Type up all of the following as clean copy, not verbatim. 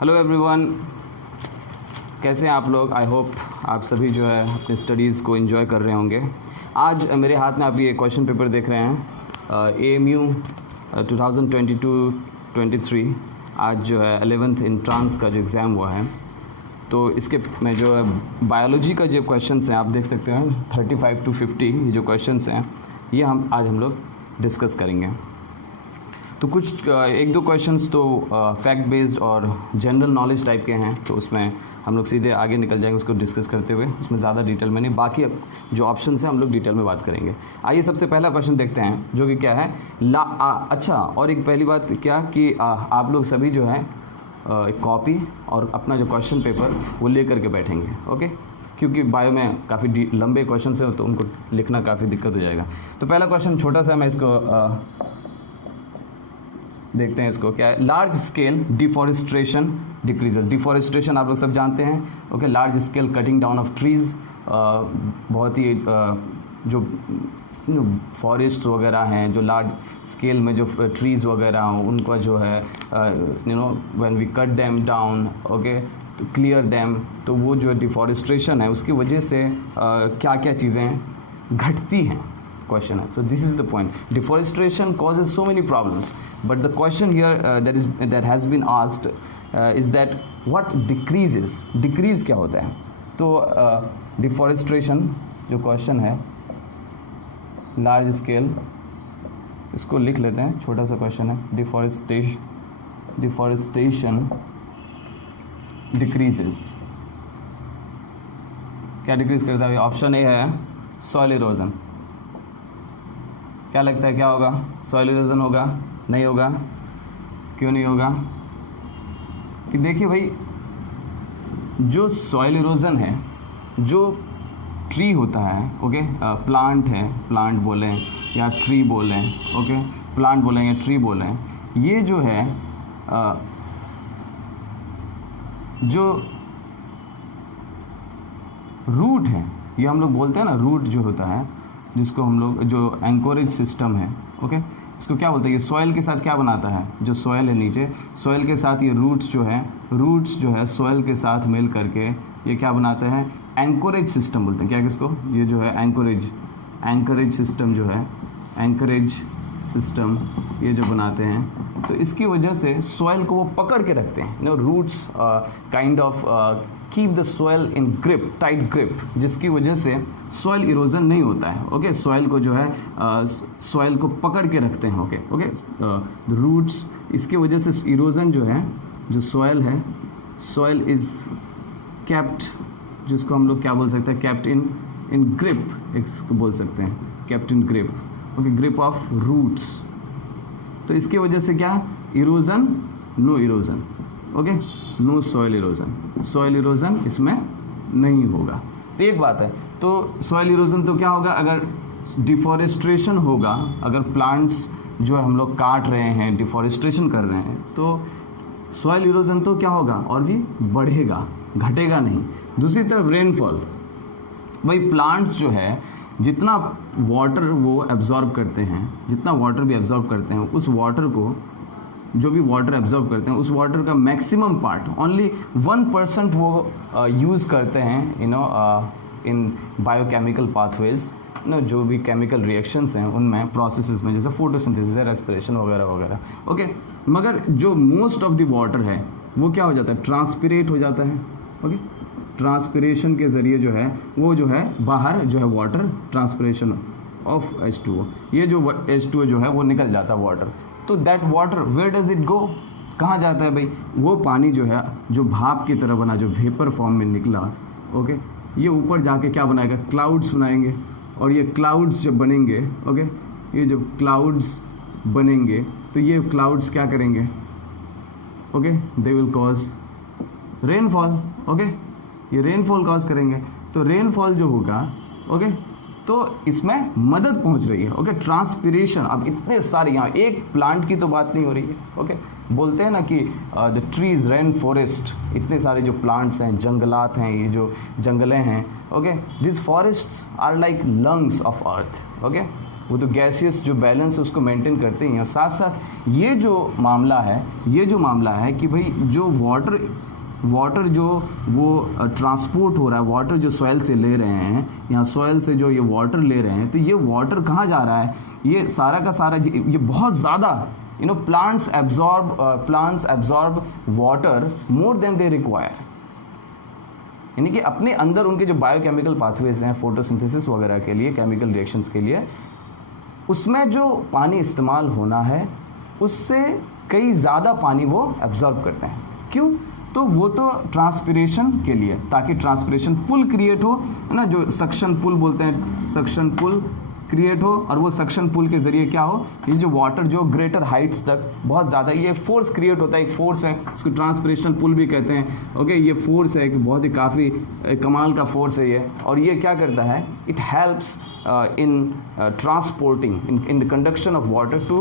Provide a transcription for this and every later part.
Hello everyone, कैसे हैं आप लोग। आई होप आप सभी जो है अपने स्टडीज़ को एंजॉय कर रहे होंगे। आज मेरे हाथ में आप ये क्वेश्चन पेपर देख रहे हैं AMU 2022-23। आज जो है 11th इंट्रांस का जो एग्ज़ाम हुआ है, तो इसके में जो है बायोलॉजी का जो क्वेश्चंस हैं आप देख सकते हैं 35 to 50 ये जो क्वेश्चंस हैं ये आज हम लोग डिस्कस करेंगे। तो कुछ एक दो क्वेश्चंस तो फैक्ट बेस्ड और जनरल नॉलेज टाइप के हैं, तो उसमें हम लोग सीधे आगे निकल जाएंगे उसको डिस्कस करते हुए। उसमें ज़्यादा डिटेल में नहीं, बाकी जो ऑप्शंस हैं हम लोग डिटेल में बात करेंगे। आइए सबसे पहला क्वेश्चन देखते हैं जो कि क्या है अच्छा, और एक पहली बात क्या कि आप लोग सभी जो है एक कॉपी और अपना जो क्वेश्चन पेपर वो ले करके बैठेंगे, ओके, क्योंकि बायो में काफ़ी लंबे क्वेश्चन हैं तो उनको लिखना काफ़ी दिक्कत हो जाएगा। तो पहला क्वेश्चन छोटा सा, मैं इसको देखते हैं। इसको क्या है, large scale deforestation decreases. Deforestation आप लोग सब जानते हैं, okay. Large scale cutting down of trees, बहुत ही जो फॉरेस्ट वगैरह हैं, जो लार्ज स्केल में जो ट्रीज़ वगैरह हों उनका जो है when we cut them down, okay, तो क्लियर देम, तो वो जो डिफॉरेस्ट्रेशन है उसकी वजह से क्या क्या चीज़ें घटती हैं, क्वेश्चन है। So this is the point. Deforestation causes so many problems, but the question here that has been asked is that what decreases? Decrease क्या होता है? तो deforestation जो क्वेश्चन है, लार्ज स्केल, इसको लिख लेते हैं, छोटा सा क्वेश्चन है। डिफॉरेस्टेशन डिक्रीजेस, क्या डिक्रीज करता है? ऑप्शन ए है सॉइल इरोजन। क्या लगता है क्या होगा? सॉइल इरोजन होगा? नहीं होगा? क्यों नहीं होगा? कि देखिए भाई, जो सॉइल इरोजन है, जो ट्री होता है, ओके, प्लांट है, प्लांट बोलें या ट्री बोलें, ओके, प्लांट बोलें या ट्री बोलें, ये जो है जो रूट है, ये हम लोग बोलते हैं ना, रूट जो होता है जिसको हम लोग जो एंकोरेज सिस्टम है, ओके, इसको क्या बोलते हैं? ये सॉइल के साथ क्या बनाता है? जो सॉइल है नीचे, सॉइल के साथ ये रूट्स जो है सॉइल के साथ मिल करके ये क्या बनाते हैं? एंकोरेज सिस्टम बोलते हैं। क्या किसको? ये जो है एंकोरेज सिस्टम जो है, एंकोरेज सिस्टम ये जो बनाते हैं, तो इसकी वजह से सॉइल को वो पकड़ के रखते हैं। Roots kind of keep the soil in grip, tight grip, जिसकी वजह से सॉइल इरोजन नहीं होता है, ओके। सॉइल को जो है सॉइल को पकड़ के रखते हैं, ओके। रूट्स, इसके वजह से इरोजन जो है, जो सॉइल है, सॉइल इज केप्ट, जिसको हम लोग क्या बोल सकते हैं? केप्ट इन ग्रिप, इसको बोल सकते हैं kept in grip, okay, grip of roots. तो इसके वजह से क्या? Erosion, no erosion, okay, no soil erosion, soil erosion इसमें नहीं होगा। तो एक बात है, तो सॉइल इरोजन तो क्या होगा? अगर डिफॉरेस्ट्रेशन होगा, अगर प्लांट्स जो हम लोग काट रहे हैं, डिफॉरेस्ट्रेशन कर रहे हैं, तो सॉइल इरोजन तो क्या होगा? और भी बढ़ेगा, घटेगा नहीं। दूसरी तरफ रेनफॉल, भाई प्लांट्स जो है जितना वाटर वो एब्जॉर्ब करते हैं, जितना वाटर भी एब्जॉर्ब करते हैं, उस वाटर को, जो भी वाटर एब्जॉर्ब करते हैं, उस वाटर का मैक्सिमम पार्ट, ओनली 1% वो यूज़ करते हैं इन बायोकेमिकल पाथवेज, जो भी केमिकल रिएक्शंस हैं उनमें, प्रोसेसेस में, जैसे फोटोसिंथेसिस है, रेस्पिरेशन वगैरह वगैरह, ओके। मगर जो मोस्ट ऑफ द वाटर है वो क्या हो जाता है? ट्रांसपिरेट हो जाता है, ओके। ट्रांसपिरेशन के ज़रिए जो है वो जो है बाहर जो है वाटर, ट्रांसपिरेशन ऑफ H2O, ये जो H2O जो है वो निकल जाता है वाटर। तो that water where does it go? कहाँ जाता है भाई? वो पानी जो है, जो भाप की तरह बना, जो वेपर फॉर्म में निकला, ओके, ये ऊपर जाके क्या बनाएगा? क्लाउड्स बनाएंगे, और ये क्लाउड्स जब बनेंगे, ओके, ये जब क्लाउड्स बनेंगे तो ये क्लाउड्स क्या करेंगे? Okay, they will cause rainfall, okay, ये रेनफॉल कॉज करेंगे। तो रेनफॉल जो होगा, ओके, तो इसमें मदद पहुंच रही है, ओके। ट्रांसपिरेशन, अब इतने सारे, यहाँ एक प्लांट की तो बात नहीं हो रही है, ओके। बोलते हैं ना कि द ट्रीज रेन फॉरेस्ट, इतने सारे जो प्लांट्स हैं, जंगलात हैं, ये जो जंगलें हैं, okay, this forests are like lungs of earth, okay. वो तो गैसियस जो बैलेंस है उसको मेंटेन करते ही हैं। साथ साथ ये जो मामला है कि भाई जो वाटर जो वो ट्रांसपोर्ट हो रहा है, वाटर जो सॉइल से ले रहे हैं या सॉइल से जो ये वाटर ले रहे हैं, तो ये वाटर कहाँ जा रहा है, ये सारा का सारा ये बहुत ज़्यादा plants absorb water more than they require, यानी कि अपने अंदर उनके जो बायोकेमिकल पाथवेज हैं फोटोसिंथेसिस वगैरह के लिए, केमिकल रिएक्शंस के लिए, उसमें जो पानी इस्तेमाल होना है उससे कई ज़्यादा पानी वो एब्जॉर्ब करते हैं। क्यों? तो वो तो ट्रांसपिरेशन के लिए, ताकि ट्रांसपिरेशन पुल क्रिएट हो, है ना, जो सक्शन पुल बोलते हैं, सक्शन पुल क्रिएट हो, और वो सक्शन पुल के ज़रिए क्या हो, ये जो वाटर जो ग्रेटर हाइट्स तक बहुत ज़्यादा, ये फोर्स क्रिएट होता है, एक फोर्स है, उसको ट्रांसपिरेशनल पुल भी कहते हैं। ओके, ये फोर्स है कि बहुत ही काफ़ी कमाल का फोर्स है ये, और ये क्या करता है, it helps in transporting in the conduction of water to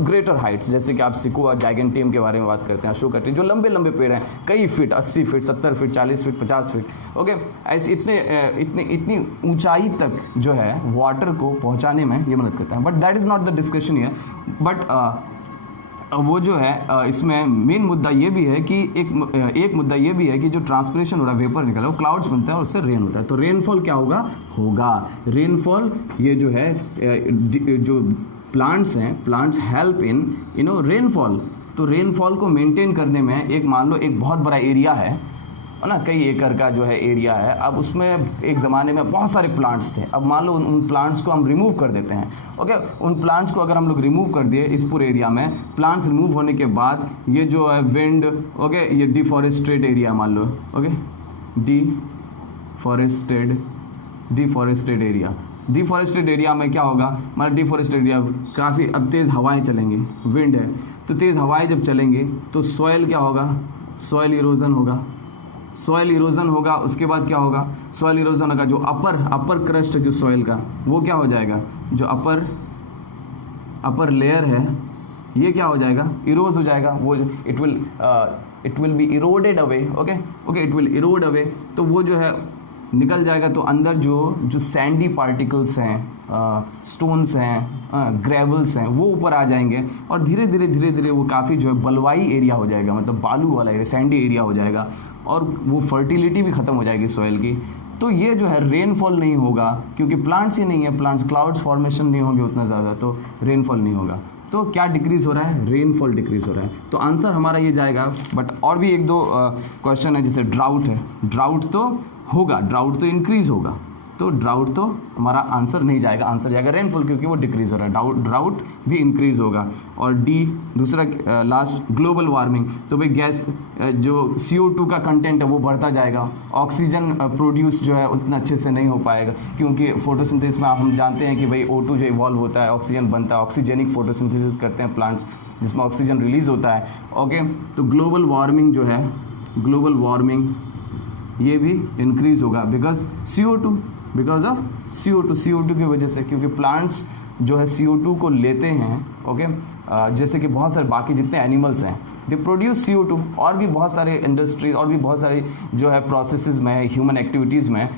greater heights। जैसे कि आप सिकुआ जाइगेंटियम के बारे में बात करते हैं, अशोका ट्री, जो लंबे लंबे पेड़ हैं, कई feet, 80 feet, 70 feet, 40 feet, 50 feet, okay, ऐसे इतनी ऊंचाई तक जो है वाटर को पहुंचाने में ये मदद करता है। But that is not the discussion here. But वो जो है इसमें मेन मुद्दा ये भी है कि एक मुद्दा ये भी है कि जो ट्रांसपिरेशन हो रहा है, वेपर निकल रहा है, वो क्लाउड्स बनता है और उससे रेन होता है। तो रेनफॉल क्या होगा रेनफॉल, ये जो है जो प्लांट्स हेल्प इन रेनफॉल। तो रेनफॉल को मेंटेन करने में एक मान लो एक बहुत बड़ा एरिया है ना, कई एकड़ का जो है एरिया है, अब उसमें एक ज़माने में बहुत सारे प्लांट्स थे, अब मान लो उन प्लांट्स को हम रिमूव कर देते हैं। ओके, उन प्लांट्स को अगर हम लोग रिमूव कर दिए इस पूरे एरिया में, प्लांट्स रिमूव होने के बाद ये जो है विंड, ओके, ये डिफॉरेस्टेड एरिया मान लो, ओके, डिफॉरेस्टेड एरिया में क्या होगा, मतलब डिफॉरेस्टेड एरिया काफ़ी, अब तेज़ हवाएं चलेंगी, विंड है तो तेज़ हवाएं जब चलेंगी तो सॉइल क्या होगा, सॉइल इरोजन होगा। उसके बाद क्या होगा, सॉइल इरोजन होगा, जो अपर क्रस्ट है जो सॉइल का, वो क्या हो जाएगा, जो अपर लेयर है ये क्या हो जाएगा, इरोज हो जाएगा, वो it will be eroded away. Okay, it will Erode away, तो वो जो है निकल जाएगा। तो अंदर जो सैंडी पार्टिकल्स हैं, स्टोन्स हैं, ग्रेवल्स हैं, वो ऊपर आ जाएंगे और धीरे धीरे वो काफ़ी जो है बलवाई एरिया हो जाएगा, मतलब बालू वाला एरिया, सैंडी एरिया हो जाएगा, और वो फर्टिलिटी भी ख़त्म हो जाएगी सॉइल की। तो ये जो है रेनफॉल नहीं होगा, क्योंकि प्लांट्स ही नहीं है, प्लांट्स, क्लाउड्स फॉर्मेशन नहीं होंगे उतना ज़्यादा, तो रेनफॉल नहीं होगा। तो क्या डिक्रीज़ हो रहा है, रेनफॉल डिक्रीज़ हो रहा है। तो आंसर हमारा ये जाएगा। बट और भी एक दो क्वेश्चन है, जैसे ड्राउट है, ड्राउट तो होगा, ड्राउट तो इंक्रीज़ होगा, तो ड्राउट तो हमारा आंसर नहीं जाएगा, आंसर जाएगा रेनफॉल, क्योंकि वो डिक्रीज़ हो रहा है, ड्राउट भी इंक्रीज़ होगा। और डी दूसरा लास्ट ग्लोबल वार्मिंग, तो भाई गैस जो CO2 का कंटेंट है वो बढ़ता जाएगा, ऑक्सीजन प्रोड्यूस जो है उतना अच्छे से नहीं हो पाएगा, क्योंकि फोटोसिंथेसिस में हम जानते हैं कि भाई O2 जो इवॉल्व होता है, ऑक्सीजन बनता है, ऑक्सीजेनिक फोटोसिंथेसिस करते हैं प्लांट्स, जिसमें ऑक्सीजन रिलीज होता है। ओके, तो ग्लोबल वार्मिंग जो है, ग्लोबल वार्मिंग ये भी इंक्रीज़ होगा बिकॉज ऑफ CO2 की वजह से, क्योंकि प्लांट्स जो है CO2 को लेते हैं। ओके, जैसे कि बहुत सारे बाकी जितने एनिमल्स हैं दे प्रोड्यूस CO2, और भी बहुत सारे इंडस्ट्रीज और भी बहुत सारी जो है प्रोसेसेस में, ह्यूमन एक्टिविटीज़ में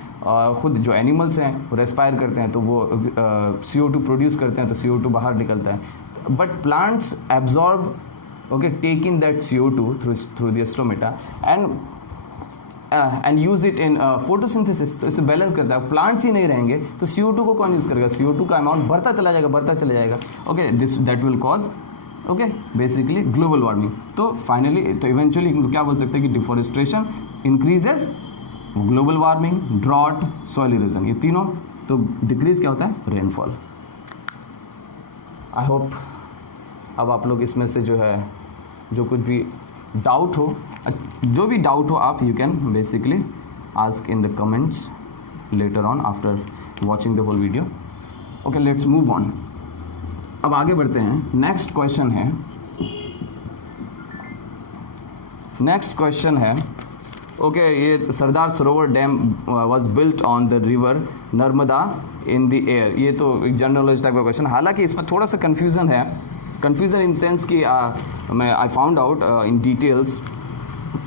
खुद जो एनिमल्स हैं वो रेस्पायर करते हैं, तो वो CO2 प्रोड्यूस करते हैं, तो CO2 बाहर निकलता है। But plants absorb, okay, take in that CO2 through the stomata and use it in photosynthesis, तो इसे बैलेंस करता है। प्लांट्स ही नहीं रहेंगे तो CO2 को कौन यूज़ करेगा, CO2 का अमाउंट बढ़ता चला जाएगा। Okay, that will cause, okay, basically global warming. तो फाइनली, तो इवेंचुअली क्या बोल सकते हैं कि deforestation increases, global warming, drought, soil erosion, ये तीनों, तो डिक्रीज क्या होता है, रेनफॉल। आई होप अब आप लोग इसमें से जो है, जो कुछ भी डाउट हो, आप you can basically ask in the comments later on after watching the whole video. Okay, let's move on. अब आगे बढ़ते हैं। नेक्स्ट क्वेश्चन है, ओके, ये Sardar Sarovar dam was built on the river Narmada in the air. ये तो एक जनरल नॉलेज टाइप का क्वेश्चन, हालांकि इसमें थोड़ा सा कन्फ्यूज़न इन सेंस कि मैं I found out in details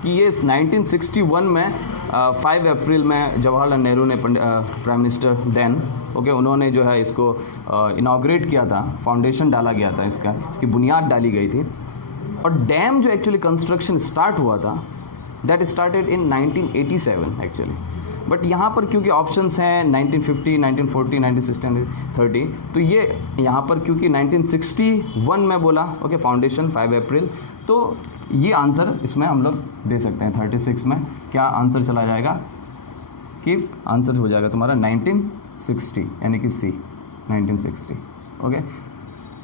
कि ये 1961 में 5 अप्रैल में जवाहरलाल नेहरू ने प्राइम मिनिस्टर देन ओके उन्होंने जो है इसको इनाग्रेट किया था, फाउंडेशन डाला गया था, इसकी बुनियाद डाली गई थी। और डैम जो एक्चुअली कंस्ट्रक्शन स्टार्ट हुआ था that started in 1987 actually. But यहाँ पर क्योंकि ऑप्शंस हैं 1950, 1940, 1960, 30, तो ये यहाँ पर क्योंकि 1961 में बोला ओके फाउंडेशन 5 अप्रैल, तो ये आंसर इसमें हम लोग दे सकते हैं 36 में। क्या आंसर चला जाएगा कि आंसर हो जाएगा तुम्हारा 1960 यानी कि सी 1960 ओके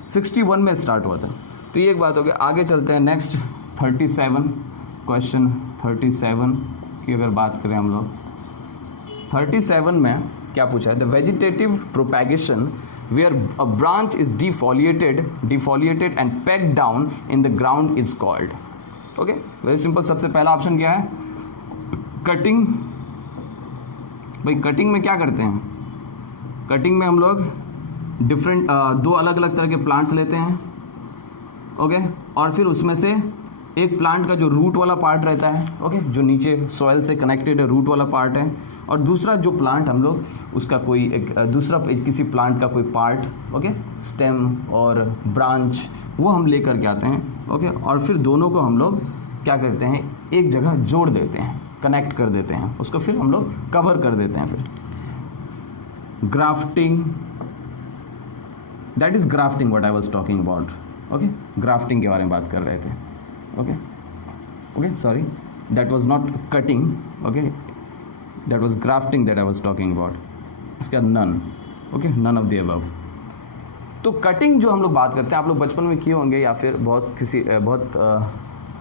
61 में स्टार्ट हुआ था। तो ये एक बात हो गई। आगे चलते हैं नेक्स्ट 37 क्वेश्चन 37 की अगर बात करें हम लोग 37 में क्या पूछा है, the vegetative propagation where a branch is defoliated and packed down in the ground is called. Okay very simple. सबसे पहला ऑप्शन क्या है, कटिंग। भाई कटिंग में क्या करते हैं, कटिंग में हम लोग डिफरेंट दो अलग अलग तरह के प्लांट्स लेते हैं ओके और फिर उसमें से एक प्लांट का जो रूट वाला पार्ट रहता है ओके जो नीचे सॉइल से कनेक्टेड है, रूट वाला पार्ट है, और दूसरा जो प्लांट हम लोग उसका कोई एक दूसरा किसी प्लांट का कोई पार्ट ओके स्टेम और ब्रांच वो हम लेकर के आते हैं ओके और फिर दोनों को हम लोग क्या करते हैं एक जगह जोड़ देते हैं, कनेक्ट कर देते हैं, उसको फिर हम लोग कवर कर देते हैं। फिर grafting, that is grafting what I was talking about okay grafting के बारे में बात कर रहे थे okay okay sorry that was not cutting okay that was grafting that I was talking about. इसका none okay none of the above. तो cutting जो हम लोग बात करते हैं आप लोग बचपन में किए होंगे या फिर बहुत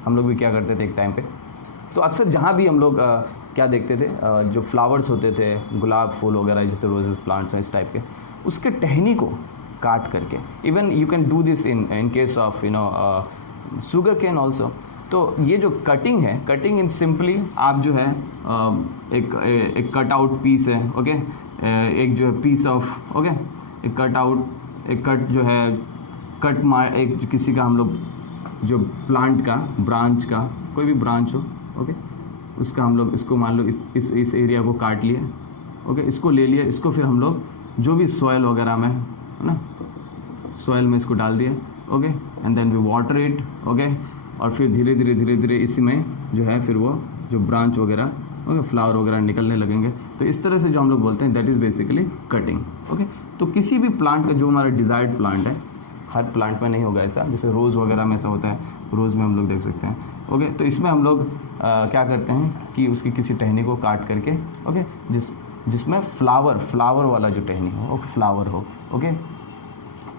हम लोग भी क्या करते थे एक टाइम पे, तो अक्सर जहाँ भी हम लोग क्या देखते थे जो फ्लावर्स होते थे गुलाब फूल वगैरह जैसे रोजेस प्लांट्स हैं इस टाइप के, उसके टहनी को काट करके, even you can do this in case of you know sugar cane also. तो ये जो कटिंग है, कटिंग इन सिंपली आप जो है एक कट आउट पीस है ओके एक जो है पीस ऑफ ओके एक कट आउट एक कट जो है कट मार एक किसी का हम लोग जो प्लांट का ब्रांच का कोई भी ब्रांच हो ओके उसका हम लोग इसको मान लो इस एरिया को काट लिए ओके इसको ले लिए, इसको फिर हम लोग जो भी सॉइल वगैरह में है ना सॉइल में इसको डाल दिया okay and then we water it okay और फिर धीरे धीरे इसी में जो है फिर वो जो ब्रांच वगैरह ओके फ्लावर वगैरह निकलने लगेंगे। तो इस तरह से जो हम लोग बोलते हैं that is basically cutting okay. तो किसी भी प्लांट का जो हमारा डिज़ायर्ड प्लांट है, हर प्लांट में नहीं होगा ऐसा, जैसे रोज़ वगैरह में ऐसा होता है, रोज़ में हम लोग देख सकते हैं ओके। तो इसमें हम लोग क्या करते हैं कि उसकी किसी टहनी को काट करके ओके जिसमें फ्लावर वाला जो टहनी हो ओके फ्लावर हो ओके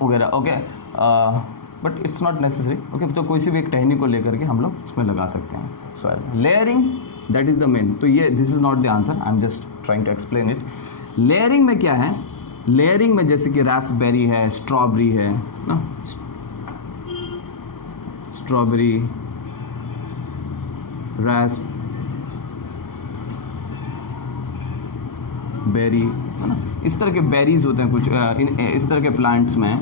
वगैरह okay but it's not necessary okay. तो कोई सी भी एक टहनी को लेकर के हम लोग उसमें लगा सकते हैं soil. Layering that is the main. तो ये this is not the answer, I am just trying to explain it. Layering में क्या है, लेयरिंग में जैसे कि रास्पबेरी है, स्ट्रॉबेरी है ना, स्ट्रॉबेरी बेरी है ना, इस तरह के बेरीज होते हैं कुछ इस तरह के प्लांट्स में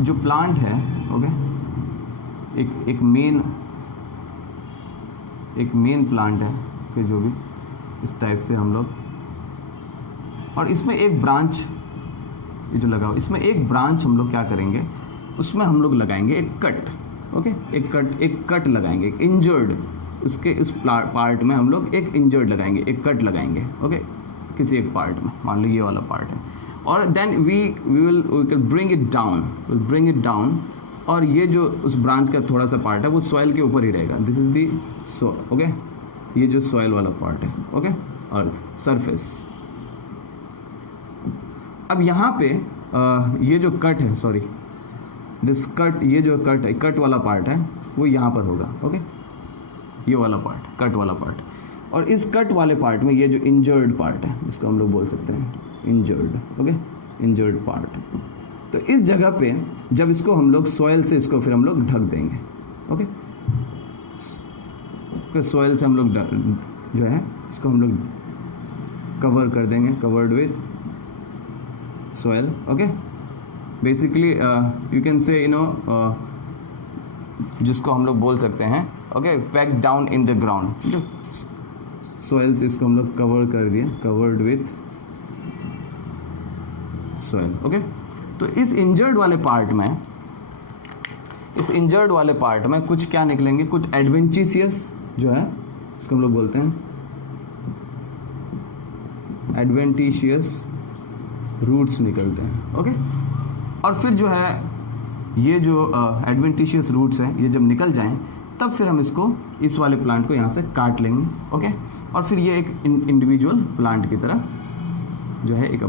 जो प्लांट है ओके एक मेन प्लांट है कि जो भी इस टाइप से हम लोग, और इसमें एक ब्रांच ये जो लगा हुआ इसमें एक ब्रांच हम लोग क्या करेंगे उसमें हम लोग लगाएंगे एक कट ओके एक कट लगाएंगे, एक इंजर्ड उसके उस पार्ट में हम लोग एक इंजर्ड लगाएंगे, एक कट लगाएंगे ओके किसी एक पार्ट में, मान लो ये वाला पार्ट है, और then we can bring it down और ये जो उस ब्रांच का थोड़ा सा पार्ट है वो सॉइल के ऊपर ही रहेगा। दिस इज दी ओके ये जो सॉइल वाला पार्ट है ओके अर्थ सरफेस। अब यहाँ पे ये जो कट है सॉरी दिस कट ये जो कट है कट वाला पार्ट है वो यहाँ पर होगा ओके ये वाला पार्ट कट वाला पार्ट, और इस कट वाले पार्ट में ये जो इंजर्ड पार्ट है इसको हम लोग बोल सकते हैं इंजर्ड ओके इंजर्ड पार्ट। तो इस जगह पे जब इसको हम लोग सॉइल से इसको फिर हम लोग ढक देंगे ओके फिर सॉइल से हम लोग जो है इसको हम लोग कवर कर देंगे, covered with soil okay. Basically you can say you know जिसको हम लोग बोल सकते हैं okay pack down in the ground, soil से इसको हम लोग कवर कर दिए, कवर्ड विथ सॉइल। ओके, तो इस इंजर्ड वाले पार्ट में कुछ क्या निकलेंगे, कुछ एडवेंटिशियस जो है इसको हम लोग बोलते हैं एडवेंटिशियस रूट्स निकलते हैं। ओके, और फिर जो है ये जो एडवेंटिशियस रूट्स हैं ये जब निकल जाएं तब फिर हम इसको इस वाले प्लांट को यहाँ से काट लेंगे। ओके, और फिर ये एक इंडिविजुअल प्लांट की तरह जो है एक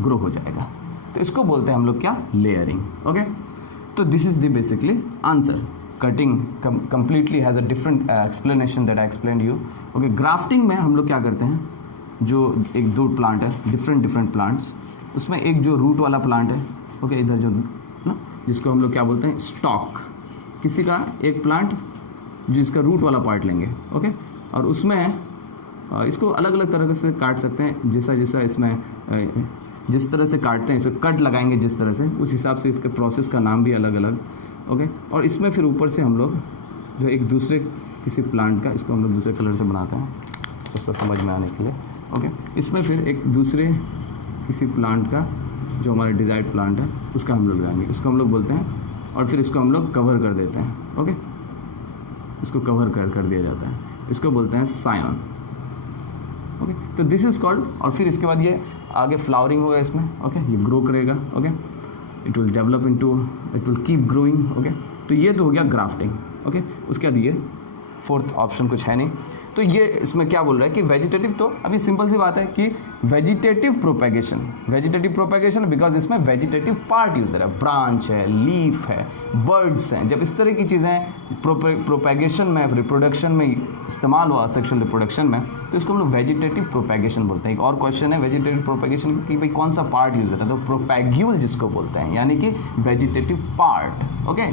ग्रो हो जाएगा। तो इसको बोलते हैं हम लोग क्या, लेयरिंग। ओके, तो this is the basically answer. Cutting completely has a different explanation that I explained you. Okay, grafting में हम लोग क्या करते हैं, जो एक दो प्लांट है, डिफरेंट प्लांट्स, उसमें एक जो रूट वाला प्लांट है, ओके, इधर जो ना जिसको हम लोग क्या बोलते हैं, स्टॉक, किसी का एक प्लांट जिसका रूट वाला पार्ट लेंगे। ओके, और उसमें इसको अलग अलग तरह से काट सकते हैं, जैसा इसमें जिस तरह से काटते हैं, इसे कट लगाएंगे जिस तरह से, उस हिसाब से इसके प्रोसेस का नाम भी अलग अलग। ओके, और इसमें फिर ऊपर से हम लोग जो एक दूसरे किसी प्लांट का, इसको हम लोग दूसरे कलर से बनाते हैं तो समझ में आने के लिए। ओके, इसमें फिर एक दूसरे किसी प्लांट का जो हमारा डिजायर्ड प्लांट है उसका हम लोग लगाएंगे, इसको हम लोग बोलते हैं, और फिर इसको हम लोग कवर कर देते हैं। ओके, इसको कवर कर दिया जाता है, इसको बोलते हैं सायन। ओके, तो दिस इज कॉल्ड, और फिर इसके बाद ये आगे फ्लावरिंग होगा इसमें। ओके, ये ग्रो करेगा। Okay, it will develop into, it will keep growing. Okay, तो ये तो हो गया ग्राफ्टिंग। ओके, उसके बाद ये फोर्थ ऑप्शन कुछ है नहीं। तो ये इसमें क्या बोल रहा है कि वेजिटेटिव, तो अभी सिंपल सी बात है कि वेजिटेटिव प्रोपेगेशन बिकॉज इसमें वेजिटेटिव पार्ट यूजर है, ब्रांच है, लीफ है, बर्ड्स हैं। जब इस तरह की चीज़ें प्रोपेगेशन में, रिप्रोडक्शन में इस्तेमाल हुआ, सेक्शुअल रिप्रोडक्शन में, तो इसको हम लोग वेजिटेटिव प्रोपेगेशन बोलते हैं। एक और क्वेश्चन है वेजिटेटिव प्रोपेगेशन की, भाई कौन सा पार्ट यूजर है, तो प्रोपैग्यूल जिसको बोलते हैं, यानी कि वेजिटेटिव पार्ट। ओके,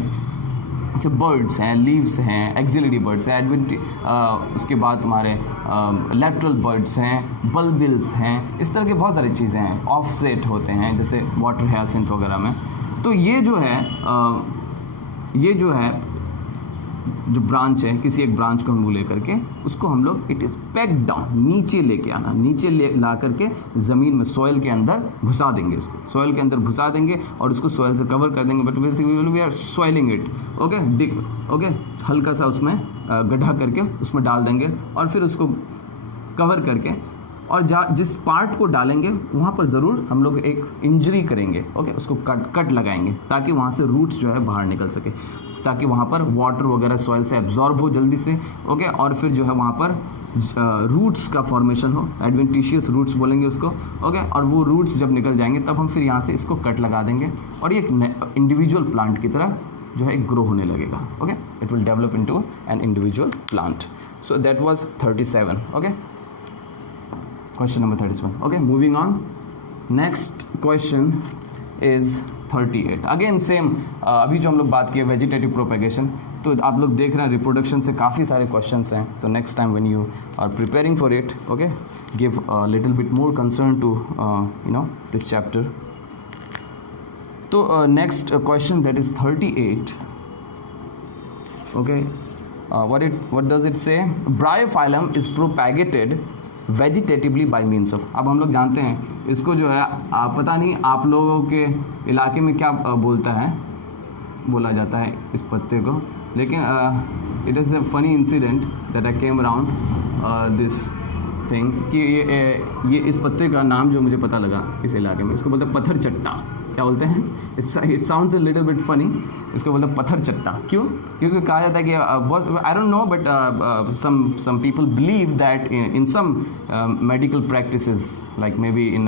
जैसे बर्ड्स हैं, लीव्स हैं, एक्सिलरी बर्ड्स हैं, उसके बाद तुम्हारे लैटरल बर्ड्स हैं, बल्बिल्स हैं, इस तरह के बहुत सारी चीज़ें हैं। ऑफसेट होते हैं जैसे वाटर हायसिंथ वगैरह में। तो ये जो है जो ब्रांच है, किसी एक ब्रांच को हम लोग लेकर के उसको हम लोग, इट इज़ पैक्ड डाउन, नीचे लेके आना, नीचे ला करके ज़मीन में, सॉइल के अंदर घुसा देंगे, इसको सॉइल के अंदर घुसा देंगे और इसको सॉइल से कवर कर देंगे। But basically we are soiling it. Okay, dig, okay, हल्का सा उसमें गड्ढा करके उसमें डाल देंगे और फिर उसको कवर करके, और जिस पार्ट को डालेंगे वहाँ पर ज़रूर हम लोग एक इंजरी करेंगे। ओके, उसको कट लगाएंगे ताकि वहाँ से रूट्स जो है बाहर निकल सके, ताकि वहाँ पर वाटर वगैरह सॉइल से एब्जॉर्ब हो जल्दी से। ओके, और फिर जो है वहाँ पर रूट्स का फॉर्मेशन हो, एडवेंटिशियस रूट्स बोलेंगे उसको। ओके, और वो रूट्स जब निकल जाएंगे तब हम फिर यहाँ से इसको कट लगा देंगे और ये एक इंडिविजुअल प्लांट की तरह जो है ग्रो होने लगेगा। Okay, it will develop into an individual plant. So that was 37। Okay, question number 37। Okay, moving on, next question is 38। Again same, अभी जो हम लोग बात किए वेजिटेटिव प्रोपेगेशन, तो आप लोग देख रहे हैं रिप्रोडक्शन से काफ़ी सारे क्वेश्चंस हैं। तो next time when you are preparing for it, okay, give little bit more concern to this chapter. तो next question that is 38। Okay, what does it say? Bryophyllum is propagated vegetatively by means of. अब हम लोग जानते हैं इसको जो है, पता नहीं आप लोगों के इलाके में क्या बोला जाता है इस पत्ते को, लेकिन it is a funny incident that I came around this thing कि ये इस पत्ते का नाम जो मुझे पता लगा इस इलाके में, इसको बोलते हैं पत्थर चट्टा। क्या बोलते हैं? It sounds a little bit funny. इसको बोलते हैं पत्थर चट्टा। क्यों? क्योंकि कहा जाता है कि I don't know, but some people believe that in some medical practices, like maybe in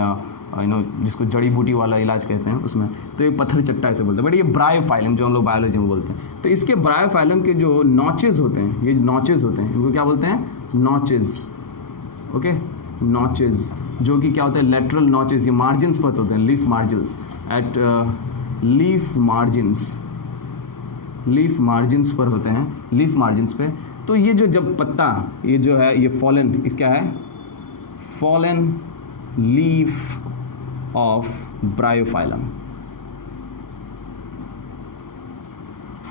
जिसको जड़ी बूटी वाला इलाज कहते हैं उसमें, तो ये पत्थर चट्टा ऐसे बोलते हैं। बट ये ब्रायोफाइलम जो हम लोग बायोलॉजी में बोलते हैं, तो इसके ब्रायोफाइलम के जो नॉचेज होते हैं, ये नॉचेज होते हैं, इनको क्या बोलते हैं? नॉचेज। ओके, नॉचेज, जो कि क्या होता है? लेटरल नॉचेज, ये मार्जिन्स पर होते हैं, leaf margins, at leaf margins पर होते हैं, लीफ मार्जिन्स पे। तो ये जो जब पत्ता, ये जो है ये फॉलन, क्या है? Fallen leaf of Bryophyllum.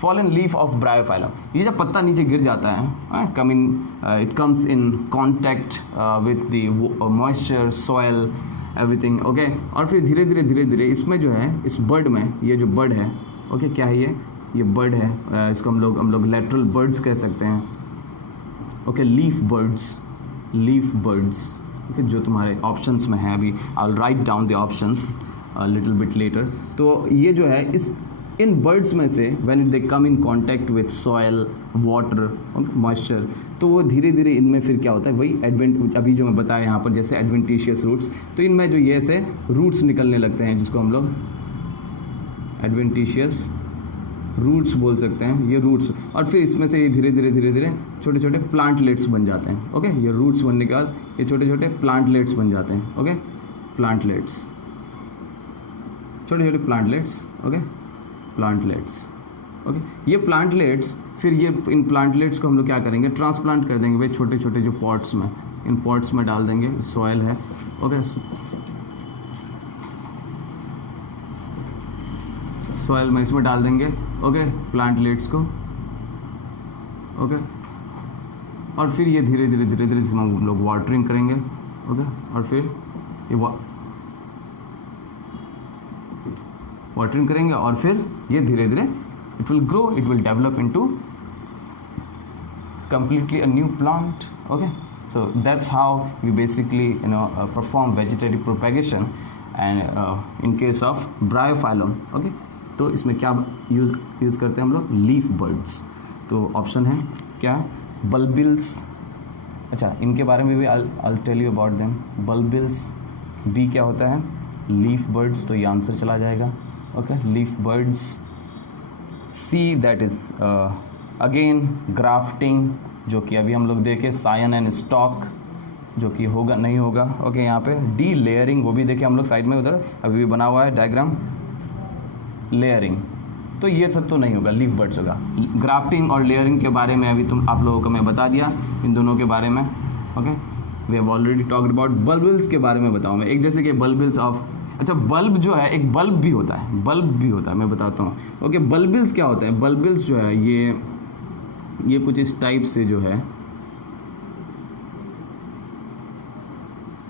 Fallen leaf of Bryophyllum, ये जब पत्ता नीचे गिर जाता है, it comes in contact with the moisture, soil, everything, okay. और फिर धीरे धीरे इसमें जो है, इस बर्ड में, ये जो बर्ड है, ओके, क्या है ये बर्ड है, इसको हम लोग लेटरल बर्ड्स कह सकते हैं, ओके, लीफ बर्ड्स, ओके, जो तुम्हारे ऑप्शंस में है। अभी I will write down the options little bit letter. तो ये जो है इन बर्ड्स में से when they come in contact with soil, water, moisture, तो वो धीरे धीरे इनमें फिर क्या होता है, वही अभी जो मैं बताया यहाँ पर, जैसे एडवेंटिशियस रूट्स, तो इनमें जो ये ऐसे रूट्स निकलने लगते हैं, जिसको हम लोग एडवेंटिशियस रूट्स बोल सकते हैं, ये रूट्स। और फिर इसमें से ये धीरे धीरे छोटे छोटे प्लांटलेट्स बन जाते हैं, ओके। ये रूट्स बनने के बाद ये छोटे छोटे प्लांटलेट्स बन जाते हैं, ओके, प्लांटलेट्स, छोटे छोटे प्लांटलेट्स, ओके, प्लांटलेट्स, ओके। ये प्लांटलेट्स, फिर ये इन प्लांटलेट्स को हम लोग क्या करेंगे, ट्रांसप्लांट कर देंगे भाई छोटे छोटे जो पॉट्स में, इन पॉट्स में डाल देंगे, सॉयल है, ओके, सॉयल में इसमें डाल देंगे, ओके, प्लांटलेट्स को, ओके। और फिर ये धीरे धीरे इसमें हम लोग वाटरिंग करेंगे, ओके। और फिर ये वाटरिंग करेंगे, और फिर ये धीरे धीरे it will grow, it will develop into completely a new plant, okay. So that's how we basically perform vegetative propagation and in case of bryophyllum, okay. तो इसमें क्या यूज़ करते हैं हम लोग, लीफ बर्ड्स। तो ऑप्शन है क्या, बल्बिल्स, अच्छा, इनके बारे में भी I'll tell you about them, bulbils. B क्या होता है, लीफ बर्ड्स, तो ये आंसर चला जाएगा, okay, leaf birds. See that is again grafting, जो कि अभी हम लोग देखे, सायन एंड स्टॉक, जो कि होगा नहीं होगा, ओके। यहाँ पे डी लेयरिंग, वो भी देखे हम लोग साइड में, उधर अभी भी बना हुआ है डायग्राम, लेयरिंग, तो ये सब तो नहीं होगा, लीफ बर्ड्स होगा। ग्राफ्टिंग और लेयरिंग के बारे में अभी आप लोगों को मैं बता दिया, इन दोनों के बारे में, okay. We have already talked about. Bulbils के बारे में बताऊँ मैं, एक जैसे कि बल्बिल्स ऑफ, अच्छा, बल्ब जो है, एक बल्ब भी होता है, मैं बताता हूँ, ओके। बल्बिल्स क्या होता है, बल्बिल्स जो है ये कुछ इस टाइप से जो है,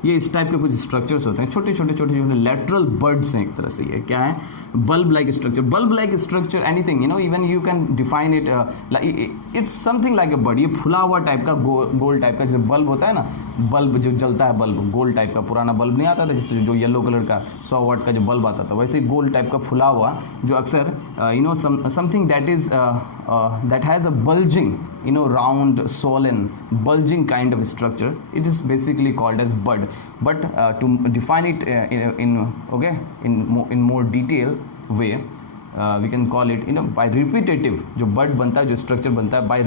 ये इस टाइप के कुछ स्ट्रक्चर्स होते हैं, छोटे छोटे लेटरल बर्ड्स हैं एक तरह से। ये क्या है, bulb like structure, anything, even you can define it, it's something like a bird. ये फुला हुआ टाइप का, गोल टाइप का, जैसे बल्ब होता है ना, बल्ब जो जलता है, बल्ब गोल टाइप का, पुराना बल्ब नहीं आता था जिससे, जो येलो कलर का 100 वाट का जो बल्ब आता था, वैसे गोल टाइप का फुला हुआ, जो अक्सर something that has a bulging, round, swollen, bulging kind of structure. It is basically called as bud. But to define it in more detail way, we can call it, by repetitive, जो bud बनता है, जो structure बनता है, by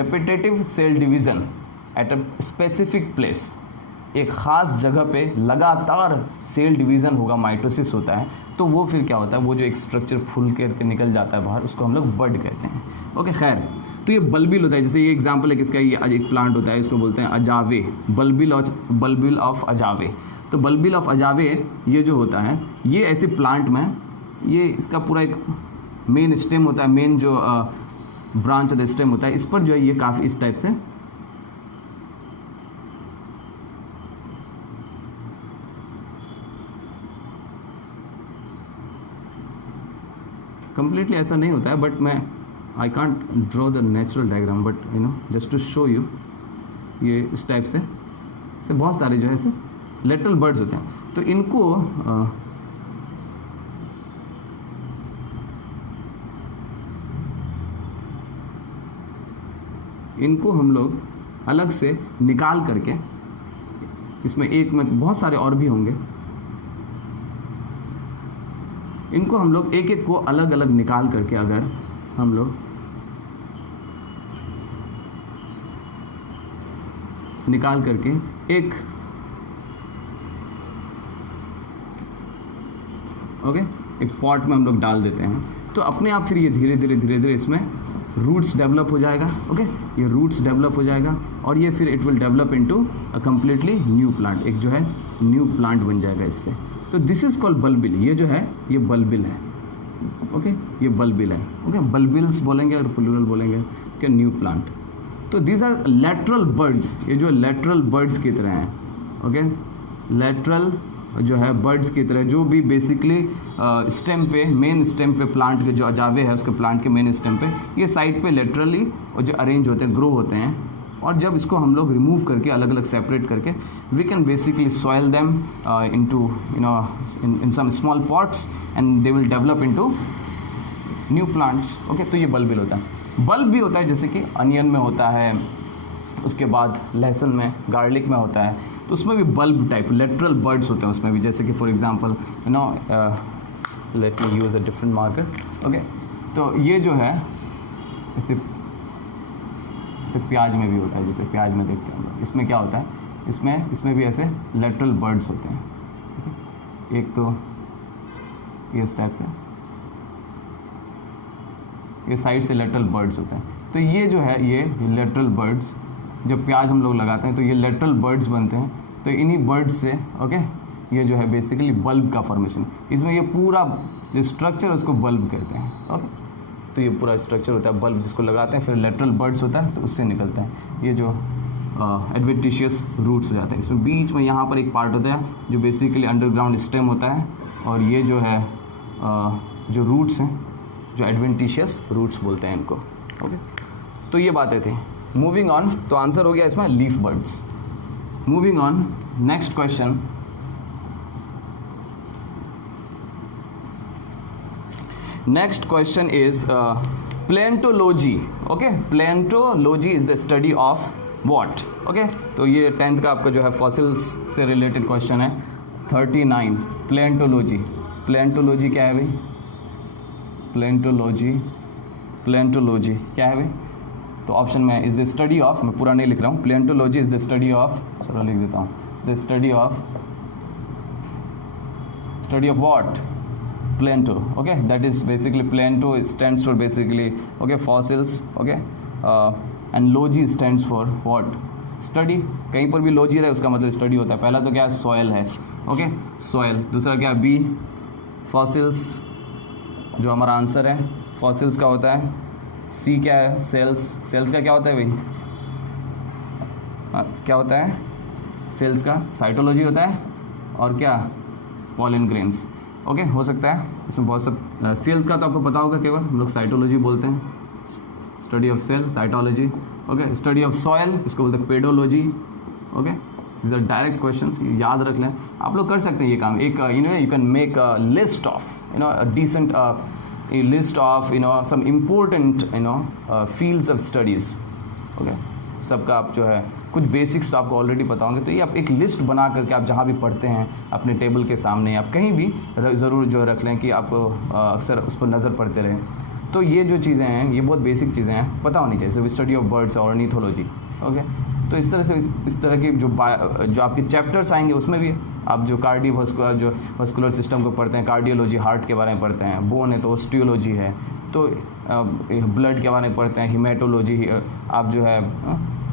repetitive cell division at a specific place. एक ख़ास जगह पे लगातार सेल डिवीज़न होगा, माइटोसिस होता है, तो वो फिर क्या होता है, वो जो एक स्ट्रक्चर फूल के निकल जाता है बाहर, उसको हम लोग बर्ड कहते हैं, ओके। खैर, तो ये बल्बिल होता है, जैसे ये एग्जांपल है किसका, ये एक प्लांट होता है, इसको बोलते हैं अजावे, बल्बिल ऑफ अजावे। तो बल्बिल ऑफ अजावे ये जो होता है, ये ऐसे प्लांट में, ये इसका पूरा एक मेन स्टेम होता है, मेन जो ब्रांच ऑफ द स्टेम होता है, इस पर जो है ये काफ़ी इस टाइप से कंप्लीटली ऐसा नहीं होता है, बट मैं I can't draw the natural diagram, but just to show you, ये इस टाइप से बहुत सारे जो है ऐसे लेटरल बर्ड्स होते हैं। तो इनको हम लोग अलग से निकाल करके, इसमें एक में बहुत सारे और भी होंगे, इनको हम लोग एक एक को अलग अलग निकाल करके, अगर हम लोग निकाल करके एक, ओके, एक पॉट में हम लोग डाल देते हैं, तो अपने आप फिर ये धीरे धीरे इसमें रूट्स डेवलप हो जाएगा, ओके। ये रूट्स डेवलप हो जाएगा, और ये फिर it will develop into a completely new plant, एक जो है न्यू प्लांट बन जाएगा इससे। तो दिस इज कॉल्ड बल्बिल, ये जो है ये बल्बिल है, ओके, ये बल्बिल है, ओके, बल्बिल्स बोलेंगे और प्लूरल बोलेंगे, क्या न्यू प्लांट। तो दीज आर लेटरल बर्ड्स, ये जो लेटरल बर्ड्स की तरह हैं, ओके, लेटरल जो है बर्ड्स की तरह, जो भी बेसिकली स्टेम पे, मेन स्टेम पे प्लांट के जो अजावे है उसके प्लांट के मेन स्टेम पे ये साइड पे लेटरली और जो अरेंज होते हैं, ग्रो होते हैं, और जब इसको हम लोग रिमूव करके अलग अलग सेपरेट करके we can basically soil them into you know in some small pots and they will develop into new plants. Okay, तो ये बल्बिल होता है। बल्ब भी होता है जैसे कि अनियन में होता है, उसके बाद लहसुन में, गार्लिक में होता है, तो उसमें भी बल्ब टाइप लेटरल बर्ड्स होते हैं उसमें भी, जैसे कि for example you know let me use a different marker. Okay, तो ये जो है इसे प्याज में भी होता है, जैसे प्याज में देखते हैं हम लोग, इसमें क्या होता है, इसमें भी ऐसे लेटरल बर्ड्स होते हैं। okay? एक तो ये इस टाइप से, ये साइड से लेटरल बर्ड्स होते हैं। तो ये जो है ये लेटरल बर्ड्स, जब प्याज हम लोग लगाते हैं तो ये लेटरल बर्ड्स बनते हैं। तो इन्हीं बर्ड्स से ओके ये जो है बेसिकली बल्ब का फॉर्मेशन, इसमें ये पूरा जो स्ट्रक्चर उसको बल्ब कहते हैं। ओके, तो ये पूरा स्ट्रक्चर होता है बल्ब जिसको लगाते हैं, फिर लेटरल बर्ड्स होता है तो उससे निकलता है ये जो एडवेंटिशियस रूट्स हो जाते हैं। इसमें बीच में यहाँ पर एक पार्ट होता है जो बेसिकली अंडरग्राउंड स्टेम होता है, और ये जो है जो रूट्स हैं जो एडवेंटिशियस रूट्स बोलते हैं इनको। ओके, तो ये बातें थी। मूविंग ऑन, तो आंसर हो गया इसमें leaf birds. Moving on, next question, next question is plantology. okay, plantology is the study of what? okay, तो ये 10th का आपका जो है फॉसिल्स से रिलेटेड क्वेश्चन है। 39 प्लेंटोलॉजी। प्लेंटोलॉजी क्या है भाई? प्लेंटोलॉजी क्या है भाई? तो ऑप्शन में इज द स्टडी ऑफ, मैं पूरा नहीं लिख रहा हूँ, प्लेंटोलॉजी इज द स्टडी ऑफ, चलो लिख देता हूँ, the study of what? Planto. okay, that is basically Planto stands for basically okay fossils. okay, and logy stands for what? Study. कहीं पर भी logy रहे उसका मतलब study होता है। पहला तो क्या है? soil है। okay, soil। दूसरा क्या है? B fossils, जो हमारा आंसर है fossils का होता है। C क्या है? cells। cells का क्या होता है भाई? क्या होता है? cells का cytology होता है, और क्या? pollen grains। ओके, हो सकता है इसमें बहुत सब सेल्स का तो आपको पता होगा, केवल हम लोग साइटोलॉजी बोलते हैं, study of cell, cytology. Okay, study of soil इसको बोलते हैं pedology. Okay, this are direct questions, याद रख लें। आप लोग कर सकते हैं ये काम। एक you can make a list of a decent list of some important fields of studies. Okay, सबका आप जो है कुछ बेसिक्स तो आपको ऑलरेडी पता होंगे, तो ये आप एक लिस्ट बना करके आप जहाँ भी पढ़ते हैं अपने टेबल के सामने, आप कहीं भी ज़रूर जो रख लें कि आपको अक्सर उस पर नज़र पड़ते रहें। तो ये जो चीज़ें हैं ये बहुत बेसिक चीज़ें हैं, पता होनी चाहिए। जैसे स्टडी ऑफ बर्ड्स और ऑर्निथोलॉजी। ओके, तो इस तरह से इस तरह की जो आपके चैप्टर्स आएंगे उसमें भी आप जो वस्कुलर सिस्टम को पढ़ते हैं, कार्डियोलॉजी हार्ट के बारे में पढ़ते हैं, बोन है तो ऑस्टियोलॉजी है, तो ब्लड के बारे में पढ़ते हैं, हिमेटोलॉजी आप जो है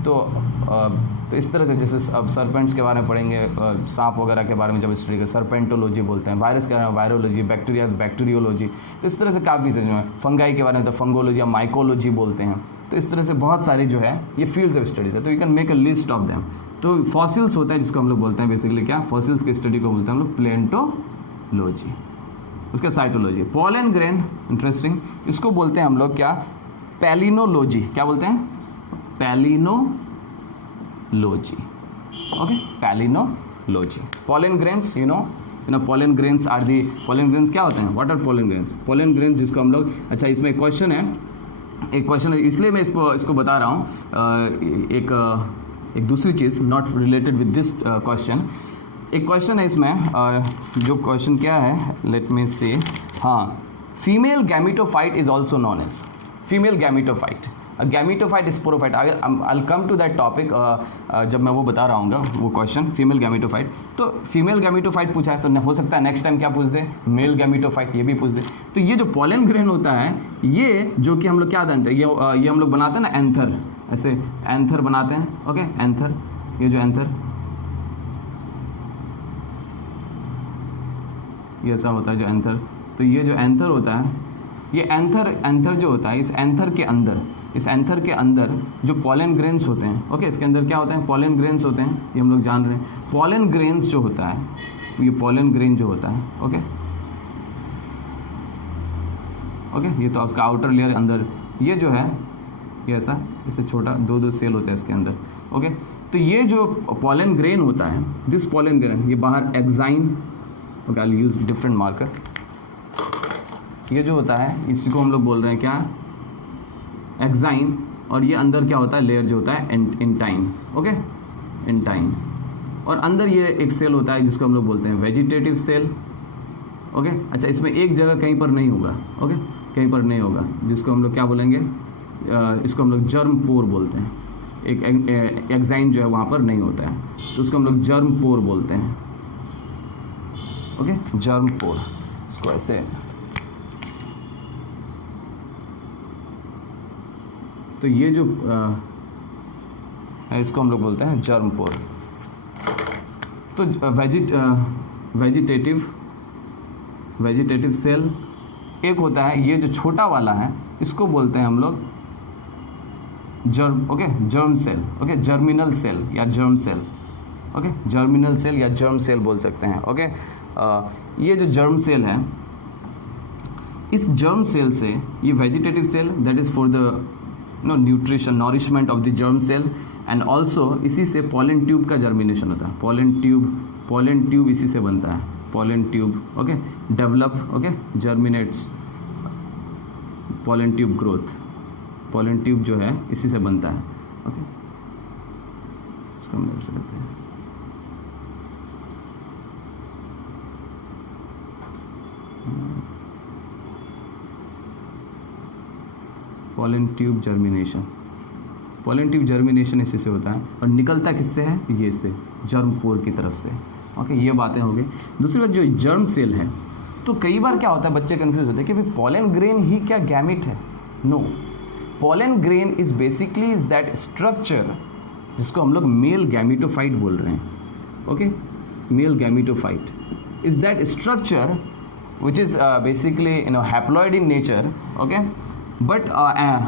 तो इस तरह से जैसे अब सर्पेंट्स के बारे में पढ़ेंगे, सांप वगैरह के बारे में जब स्टडी करें सर्पेंटोलॉजी बोलते हैं, वायरस के बारे में वायरोलॉजी, बैक्टीरिया बैक्टीरियोलॉजी। तो इस तरह से काफ़ी चीज़ें हैं। फंगाई के बारे में तो फंगोलॉजी या माइकोलॉजी बोलते हैं। तो इस तरह से बहुत सारी जो है ये फील्ड्स ऑफ स्टडीज़ है, तो you can make a list of them. तो फॉसिल्स होता है जिसको हम लोग बोलते हैं बेसिकली क्या, फॉसिल्स की स्टडी को बोलते हैं हम लोग प्लेंटोलॉजी। उसका साइटोलॉजी। पॉलन ग्रेन, इंटरेस्टिंग, इसको बोलते हैं हम लोग क्या, पैलिनोलॉजी। क्या बोलते हैं? Palynology. Okay, palynology. Pollen grains pollen grains are the pollen grains क्या होते हैं? What are pollen grains? pollen grains जिसको हम लोग, अच्छा इसमें एक क्वेश्चन है इसलिए मैं इसको बता रहा हूँ। एक दूसरी चीज़ not related with this question, एक क्वेश्चन है इसमें, जो क्वेश्चन क्या है, लेट मी से, हाँ, female gametophyte is also known as female gametophyte. Gametophyte sporophyte, I come to that topic जब मैं वो बता रहा हूँ वो क्वेश्चन फीमेल गैमेटोफाइट। तो फीमेल गैमेटोफाइट पूछा है, तो हो सकता है नेक्स्ट टाइम क्या पूछ दे, मेल गैमेटोफाइट, ये भी पूछ दे। तो ये जो पॉलन ग्रेन होता है, ये जो कि हम लोग क्या जानते हैं, ये हम लोग बनाते हैं ना एंथर, ऐसे एंथर बनाते हैं। ओके, एंथर, ये जो एंथर ये ऐसा होता है जो एंथर, तो ये जो एंथर होता है, ये एंथर जो होता है, इस एंथर के अंदर जो पॉलन ग्रेन्स होते हैं, ओके, इसके अंदर क्या होता है, पॉलन ग्रेन्स होते हैं, ये हम लोग जान रहे हैं। पॉलन ग्रेन्स जो होता है, ये पॉलन ग्रेन जो होता है, ओके, ये तो उसका आउटर लेयर अंदर, ये जो है ये ऐसा, इससे छोटा 2 सेल होता है इसके अंदर, ओके। तो ये जो पॉलन ग्रेन होता है, दिस पॉलन ग्रेन, ये बाहर exine, okay, I will use different marker, ये जो होता है इसको हम लोग बोल रहे हैं क्या, एक्साइन, और ये अंदर क्या होता है, लेयर जो होता है इंटाइन, ओके, इंटाइन, और अंदर ये एक सेल होता है जिसको हम लोग बोलते हैं वेजिटेटिव सेल, ओके। अच्छा, इसमें एक जगह कहीं पर नहीं होगा, ओके, कहीं पर नहीं होगा, जिसको हम लोग क्या बोलेंगे, इसको हम लोग जर्म पोर बोलते हैं। एक एक्साइन जो है वहाँ पर नहीं होता है, तो उसको हम लोग जर्म पोर बोलते हैं, ओके, जर्म पोर, इसको ऐसे, तो ये जो इसको हम लोग बोलते हैं जर्म पोर। तो वेजिटेटिव सेल एक होता है, ये जो छोटा वाला है इसको बोलते हैं हम लोग germ, okay, germ cell, okay, germinal cell या germ cell, okay, germinal cell या जर्म सेल बोल सकते हैं, ओके। ये जो जर्म सेल है, इस जर्म सेल से ये vegetative cell, that is for the nutrition, nourishment of the germ cell, and also इसी से पॉलन ट्यूब का जर्मिनेशन होता है, पॉलन ट्यूब इसी से बनता है, pollen tube, okay, develop, okay, germinates, pollen tube growth, pollen tube जो है इसी से बनता है, ओके, इसको हम ऐसे करते हैं, pollen tube germination, pollen tube germination इसी से होता है, और निकलता किससे है, ये से, जर्म पोर की तरफ से, ओके, ये बातें हो गई। दूसरी बात, जो जर्म सेल है, तो कई बार क्या होता है, बच्चे कंफ्यूज होते हैं कि भाई पॉलन ग्रेन ही क्या गैमिट है, no, pollen grain is basically is that structure जिसको हम लोग मेल गैमिटोफाइट बोल रहे हैं, okay, male gametophyte is that structure which is basically haploid in nature, okay, but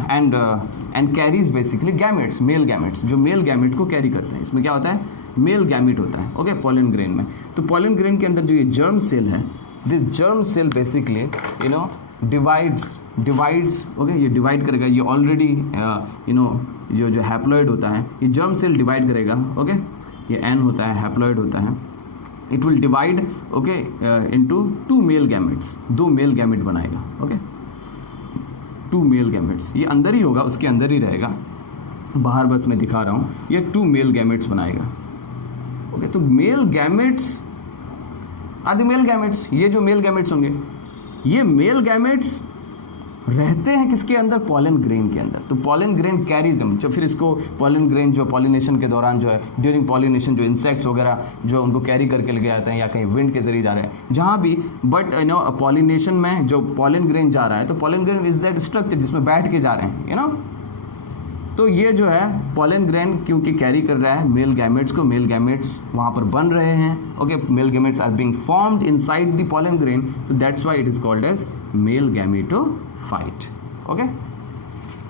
and carries basically gametes, male gametes, जो male gamete को carry करते हैं। इसमें क्या होता है, मेल गैमेट होता है, ओके, पॉलन ग्रेन में। तो पॉलन ग्रेन के अंदर जो ये जर्म सेल है, this germ cell basically divides, okay, ये डिवाइड करेगा, ये ऑलरेडी जो हैप्लॉइड होता है, ये जर्म सेल डिवाइड करेगा, ओके, ये एन होता है, हैप्लॉइड होता है, it will divide, okay, into 2 male gametes, 2 male gamete बनाएगा, ओके, 2 मेल गैमेट्स, ये अंदर ही होगा, उसके अंदर ही रहेगा, बाहर बस मैं दिखा रहा हूँ, ये 2 मेल गैमेट्स बनाएगा, ओके। तो मेल गैमेट्स आदि मेल गैमेट्स, ये जो मेल गैमेट्स होंगे, ये मेल गैमेट्स रहते हैं किसके अंदर, पॉलन ग्रेन के अंदर। तो पॉलन ग्रेन कैरीज हिम, जो फिर इसको पॉलन ग्रेन जो पॉलिनेशन के दौरान जो है, ड्यूरिंग पॉलिनेशन जो इंसेक्ट्स वगैरह जो उनको कैरी करके ले जाते हैं, या कहीं विंड के जरिए जा रहे हैं, जहाँ भी, बट पॉलिनेशन में जो पॉलन ग्रेन जा रहा है, तो pollen grain is that structure जिसमें बैठ के जा रहे हैं, तो ये जो है पॉलन ग्रेन क्योंकि कैरी कर रहा है मेल गैमेट्स को, मेल गैमेट्स वहाँ पर बन रहे हैं, okay, male gametes are being formed inside the pollen grain, तो that's why it is called as male gametophyte, okay,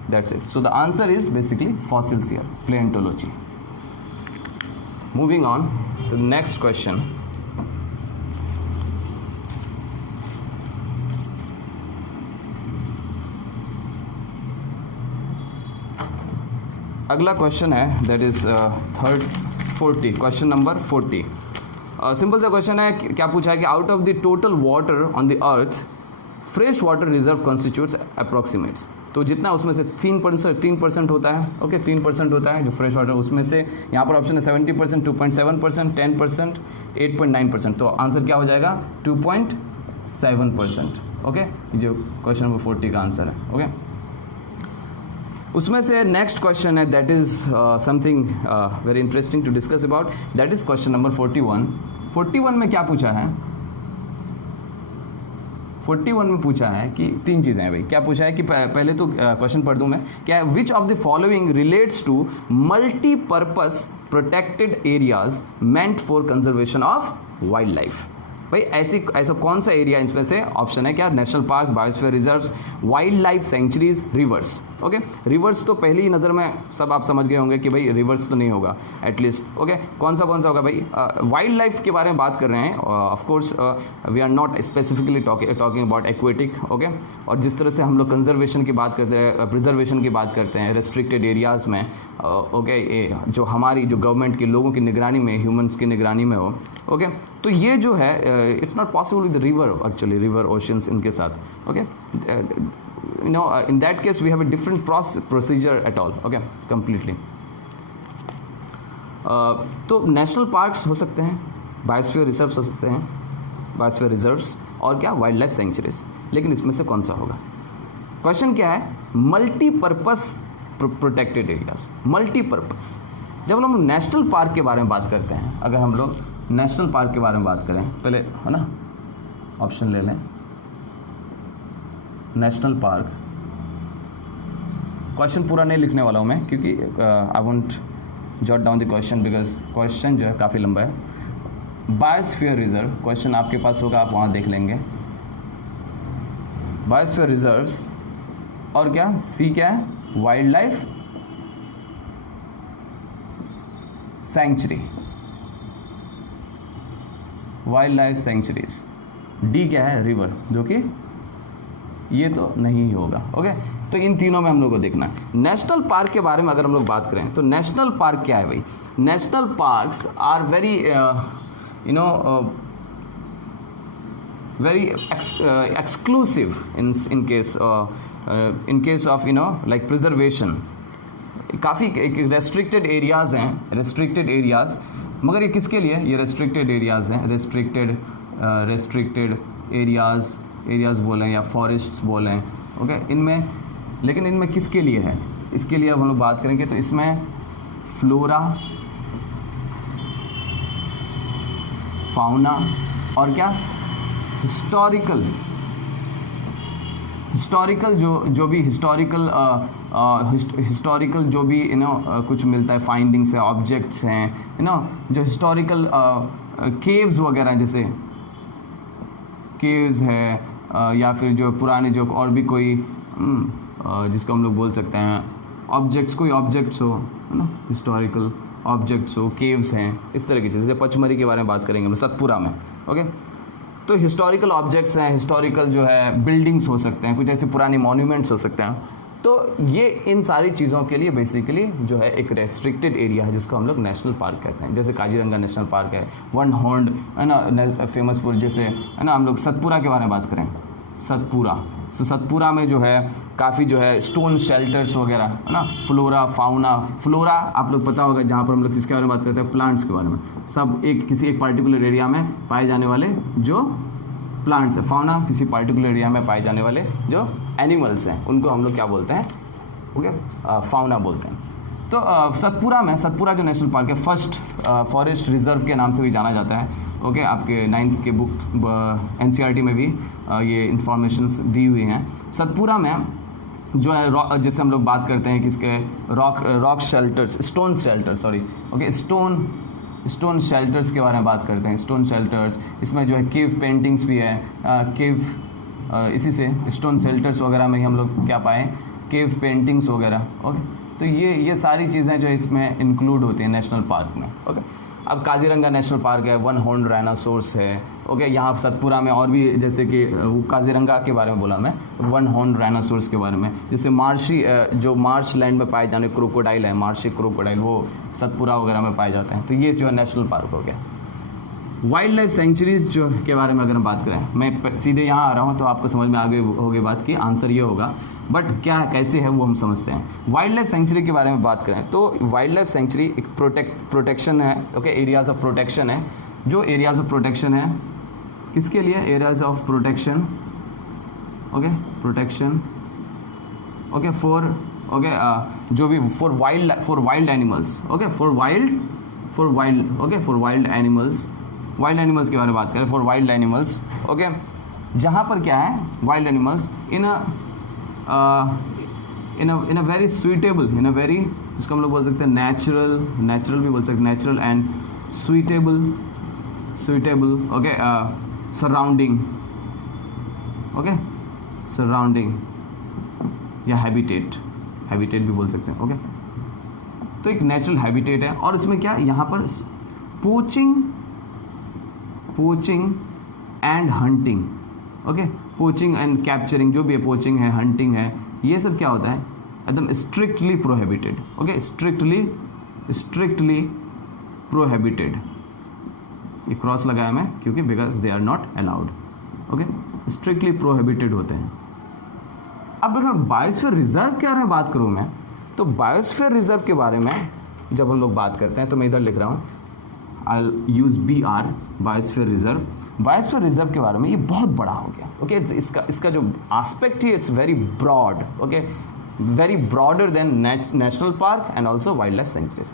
that's it. So the answer is basically fossils here, paleontology. Moving on to the next question. अगला question है, that is 40, question number 40। Simple सा question है, क्या पूछा है कि out of the total water on the earth fresh water reserve constitutes अप्रॉक्सीमेट्स, तो जितना उसमें से 3% होता है, ओके, 3% होता है जो फ्रेश वाटर, उसमें से यहाँ पर ऑप्शन है 70%, 2.7%, 10%, 8.9%, तो आंसर क्या हो जाएगा 2.7%, ओके, जो क्वेश्चन नंबर 40 का आंसर है, ओके। उसमें से नेक्स्ट क्वेश्चन है, that is something very interesting to discuss about, that is question number 41। 41 में क्या पूछा है, 41 में पूछा है कि 3 चीज़ें हैं भाई। क्या पूछा है कि पहले तो क्वेश्चन पढ़ दूं मैं, क्या which of the following relates to multipurpose protected areas meant for conservation of wildlife. भाई ऐसा कौन सा एरिया इसमें से ऑप्शन है क्या? National park, biosphere reserves, wild life sanctuaries, reverse. Okay, reverse तो पहली ही नज़र में सब आप समझ गए होंगे कि भाई रिवर्स तो नहीं होगा एटलीस्ट। ओके, कौन सा होगा भाई? वाइल्ड लाइफ के बारे में बात कर रहे हैं। Of course we are not specifically talking about aquatic. Okay, और जिस तरह से हम लोग कंजर्वेशन की बात करते हैं, प्रिजर्वेशन की बात करते हैं रेस्ट्रिक्टेड एरियाज़ में, ओके, जो हमारी जो गवर्नमेंट के लोगों की निगरानी में, ह्यूमंस की निगरानी में हो। ओके, तो ये जो है it's not possible with the river, actually river oceans इनके साथ। Okay, you know in that case we have a different procedure at all. Okay, completely. तो नेशनल पार्क्स हो सकते हैं, बायोस्फीयर रिजर्व्स हो सकते हैं, बायोस्फीयर रिजर्व्स, और क्या वाइल्ड लाइफ सेंचुरीज। लेकिन इसमें से कौन सा होगा? क्वेश्चन क्या है? Multipurpose protected areas, multipurpose. जब हम नेशनल पार्क के बारे में बात करते हैं, अगर हम लोग नेशनल पार्क के बारे में बात करें, पहले है ना ऑप्शन ले लें। नेशनल पार्क, क्वेश्चन पूरा नहीं लिखने वाला हूँ मैं, क्योंकि I won't jot down the question because question जो है काफ़ी लंबा है। बायोस्फीयर रिजर्व क्वेश्चन आपके पास होगा, आप वहाँ देख लेंगे। बायोस्फीयर रिजर्व्स, और क्या सी क्या है? Wild life sanctuary, wild life sanctuaries. D क्या है? रिवर, जो कि ये तो नहीं होगा। ओके, तो इन तीनों में हम लोग को देखना है। नेशनल पार्क के बारे में अगर हम लोग बात करें तो नेशनल पार्क क्या है भाई? National parks are very very exclusive in case of like preservation. काफ़ी रेस्ट्रिक्टेड एरियाज़ हैं, रेस्ट्रिक्टेड एरियाज़, मगर ये किसके लिए? ये रेस्ट्रिक्टेड एरियाज़ हैं, रेस्ट्रिक्टेड एरियाज़ बोलें या फॉरेस्ट्स बोलें। ओके, इनमें, लेकिन इनमें किसके लिए है? इसके लिए अब हम लोग बात करेंगे तो इसमें फ्लोरा, फाउना, और क्या हिस्टोरिकल जो भी हिस्टोरिकल जो भी कुछ मिलता है, फाइंडिंग्स है, ऑब्जेक्ट्स हैं, जो हिस्टोरिकल केव्स वगैरह, जैसे केव्स है, या फिर जो पुराने जो और भी कोई जिसको हम लोग बोल सकते हैं ऑब्जेक्ट्स, कोई ऑब्जेक्ट्स हो, है ना, हिस्टोरिकल ऑब्जेक्ट्स हो, केव्स हैं, इस तरह की चीज़ें। जैसे पचमरी के बारे में बात करेंगे हम सतपुरा में। ओके, तो हिस्टोरिकल ऑब्जेक्ट्स हैं, हिस्टोरिकल जो है बिल्डिंग्स हो सकते हैं, कुछ ऐसे पुरानी मॉन्यूमेंट्स हो सकते हैं। तो ये इन सारी चीज़ों के लिए बेसिकली जो है एक रेस्ट्रिक्टेड एरिया है, जिसको हम लोग नेशनल पार्क कहते हैं। जैसे काजीरंगा नेशनल पार्क है, वन हॉर्न्ड, है ना, फेमस फॉर, जैसे है ना, हम लोग सतपुरा के बारे में बात करें, सतपुरा, तो सतपुरा में जो है काफ़ी जो है स्टोन शेल्टर्स वगैरह, है ना, फ्लोरा, फाउना। फ्लोरा आप लोग पता होगा, जहाँ पर हम लोग किसके बारे में बात करते हैं? प्लांट्स के बारे में। सब किसी एक पार्टिकुलर एरिया में पाए जाने वाले जो प्लांट्स है। फाउना किसी पार्टिकुलर एरिया में पाए जाने वाले जो एनिमल्स हैं, उनको हम लोग क्या बोलते हैं? ओके, फाउना बोलते हैं। तो सतपुरा जो नेशनल पार्क है, फर्स्ट फॉरेस्ट रिजर्व के नाम से भी जाना जाता है। ओके, आपके 9th के बुक्स NCERT में भी ये इंफॉर्मेशंस दी हुई हैं। सतपुरा में जो है जैसे हम लोग बात करते हैं किसके, rock shelters, stone shelters, sorry, okay, stone shelters के बारे में बात करते हैं। स्टोन शेल्टर्स, इसमें जो है केव पेंटिंग्स भी है, इसी से स्टोन शेल्टर्स वगैरह में ही हम लोग क्या पाएँ? केव पेंटिंग्स वगैरह। ओके, तो ये सारी चीज़ें जो इसमें इंक्लूड होती हैं नेशनल पार्क में। ओके, अब काजीरंगा नेशनल पार्क है, वन हॉर्न्ड राइनोसोरस है। ओके, यहाँ सतपुरा में और भी, जैसे कि वो काजीरंगा के बारे में बोला मैं, वन हॉर्न्ड राइनोसोरस के बारे में। जैसे मार्शी, जो मार्श लैंड में पाए जाने क्रोकोडाइल है, मार्शी क्रोकोडाइल, वो सतपुरा वगैरह में पाए जाते हैं। तो ये जो है नेशनल पार्क हो गया। वाइल्ड लाइफ सेंचुरीज जो के बारे में अगर हम बात करें, मैं सीधे यहाँ आ रहा हूँ तो आपको समझ में आगे होगी बात की आंसर ये होगा, बट क्या कैसे है वो हम समझते हैं। वाइल्ड लाइफ सेंचुरी के बारे में बात करें तो वाइल्ड लाइफ सेंचुरी एक प्रोटेक्शन है। ओके, एरियाज ऑफ प्रोटेक्शन है। जो एरियाज ऑफ प्रोटेक्शन है किसके लिए? Areas of protection, okay, protection, okay, for, okay, जो भी for wild animals, okay, for wild animals, wild animals के बारे में बात करें, फॉर वाइल्ड एनिमल्स। ओके, जहाँ पर क्या है, wild animals in a very suitable, in a very, जिसको हम लोग बोल सकते हैं नेचुरल भी बोल सकते हैं, natural and suitable, okay, surrounding, okay, surrounding या हैबिटेट, हैबिटेट भी बोल सकते हैं, ओके। तो एक नेचुरल हैबिटेट है और इसमें क्या, यहाँ पर poaching and hunting, okay, poaching and capturing, जो भी है, पोचिंग है, हंटिंग है, ये सब क्या होता है, एकदम strictly prohibited, okay, strictly prohibited. ये क्रॉस लगाया मैं क्योंकि because they are not allowed, okay, strictly prohibited होते हैं। अब अगर बायोस्फीयर रिजर्व के बारे में बात करूं मैं, तो बायोस्फीयर रिजर्व के बारे में जब हम लोग बात करते हैं, तो मैं इधर लिख रहा हूँ, I use BR, biosphere reserve. Biosphere reserve के बारे में, ये बहुत बड़ा हो गया, ओके, इसका जो एस्पेक्ट है, it's very broad, okay, very broader than national park and also wildlife sanctuaries.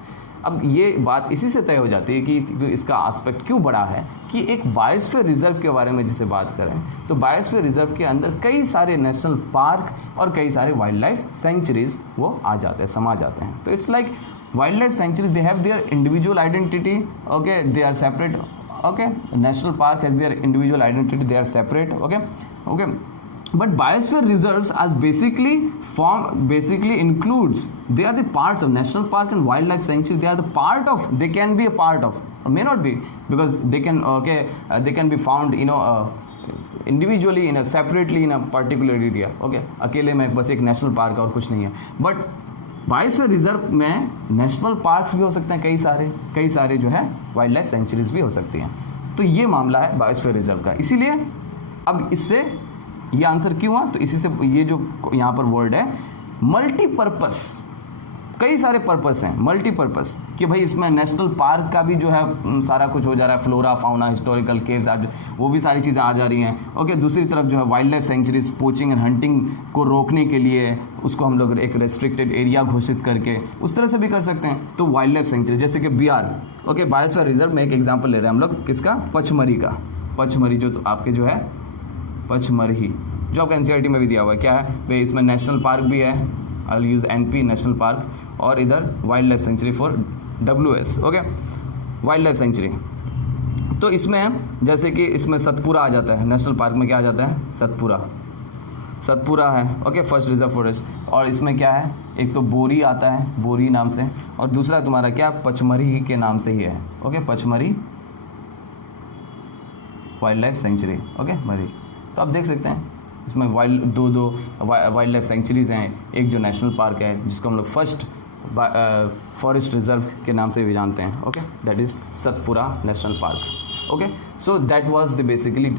अब ये बात इसी से तय हो जाती है कि इसका एस्पेक्ट क्यों बड़ा है, कि एक बायोस्फीयर रिजर्व के बारे में जिसे बात करें, तो बायोस्फीयर रिजर्व के अंदर कई सारे नेशनल पार्क और कई सारे वाइल्ड लाइफ सेंचुरीज वो आ जाते हैं, समा जाते हैं। तो it's like wildlife sanctuaries, they have their individual identity, okay, they are separate, okay, national park has their individual identity, they are separate, okay, but biosphere reserves as basically includes, they are the parts of national park and wildlife sanctuary, they are the part of, they can be a part of, or may not be, because they can, they can be found, individually in a separately in a particular area, okay, अकेले में बस एक national park और कुछ नहीं है। But biosphere reserve में national parks भी हो सकते हैं, कई सारे जो है वाइल्ड लाइफ सेंचुरीज भी हो सकती हैं। तो ये मामला है बायोस्फीयर रिजर्व का। इसीलिए अब इससे ये आंसर क्यों हुआ, तो इसी से ये जो यहाँ पर वर्ड है मल्टीपर्पस, कई सारे पर्पस हैं, मल्टीपर्पस, कि भाई इसमें नेशनल पार्क का भी जो है सारा कुछ हो जा रहा है, फ्लोरा फाउना, हिस्टोरिकल केव्स, वो भी सारी चीज़ें आ जा रही हैं, ओके। दूसरी तरफ जो है wild life sanctuaries, poaching and hunting को रोकने के लिए उसको हम लोग एक रेस्ट्रिक्टेड एरिया घोषित करके उस तरह से भी कर सकते हैं। तो वाइल्ड लाइफ सेंचुरी जैसे कि BR, ओके, बायोस्फीयर रिजर्व में एक एग्जाम्पल ले रहे हैं हम लोग, किसका, पचमढ़ी का, पचमढ़ी जो तो आपके जो है पचमढ़ी, जो आपका NCERT में भी दिया हुआ है, क्या है भाई, इसमें नेशनल पार्क भी है, I will use NP national park, और इधर wild life sanctuary for WS, okay, wild life sanctuary. तो इसमें जैसे कि इसमें सतपुरा आ जाता है, नेशनल पार्क में क्या आ जाता है, सतपुरा है, ओके, फर्स्ट रिजर्व फॉरेस्ट। और इसमें क्या है, एक तो बोरी आता है, बोरी नाम से, और दूसरा तुम्हारा क्या, पचमढ़ी के नाम से ही है, okay, Pachmarhi wild life sanctuary, okay, मरी। तो आप देख सकते हैं इसमें दो वाइल्ड लाइफ सेंचुरीज हैं, एक जो नेशनल पार्क है जिसको हम लोग फर्स्ट फॉरेस्ट रिजर्व के नाम से भी जानते हैं, okay, that is Satpura national park, okay. So that was the basically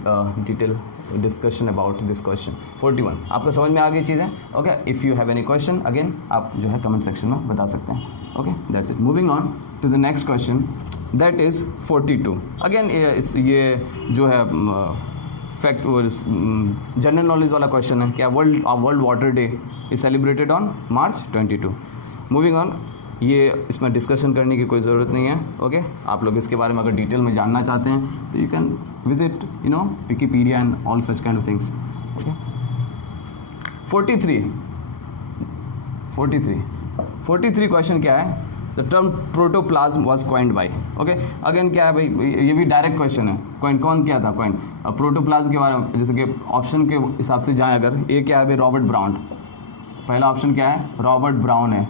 detail discussion about this question 41। आपको समझ में आ गई चीज़ें, okay. If you have any question again आप जो है कमेंट सेक्शन में बता सकते हैं, okay, that's it. Moving on to the next question, that is 42। Again ये जो है फैक्ट जनरल नॉलेज वाला क्वेश्चन है, क्या world water day is celebrated on March 22। Moving on, ये इसमें डिस्कशन करने की कोई ज़रूरत नहीं है, ओके। आप लोग इसके बारे में अगर डिटेल में जानना चाहते हैं तो you can visit Wikipedia and all such kind of things, okay. 43 question क्या है, the term protoplasm was coined by, okay. Again क्या है भाई, ये भी डायरेक्ट क्वेश्चन है, कौन क्या था कॉइन, प्रोटोप्लाज्म के बारे में, जैसे कि ऑप्शन के हिसाब से जाएं अगर, ये क्या है भाई, रॉबर्ट ब्राउन, पहला ऑप्शन क्या है, रॉबर्ट ब्राउन है।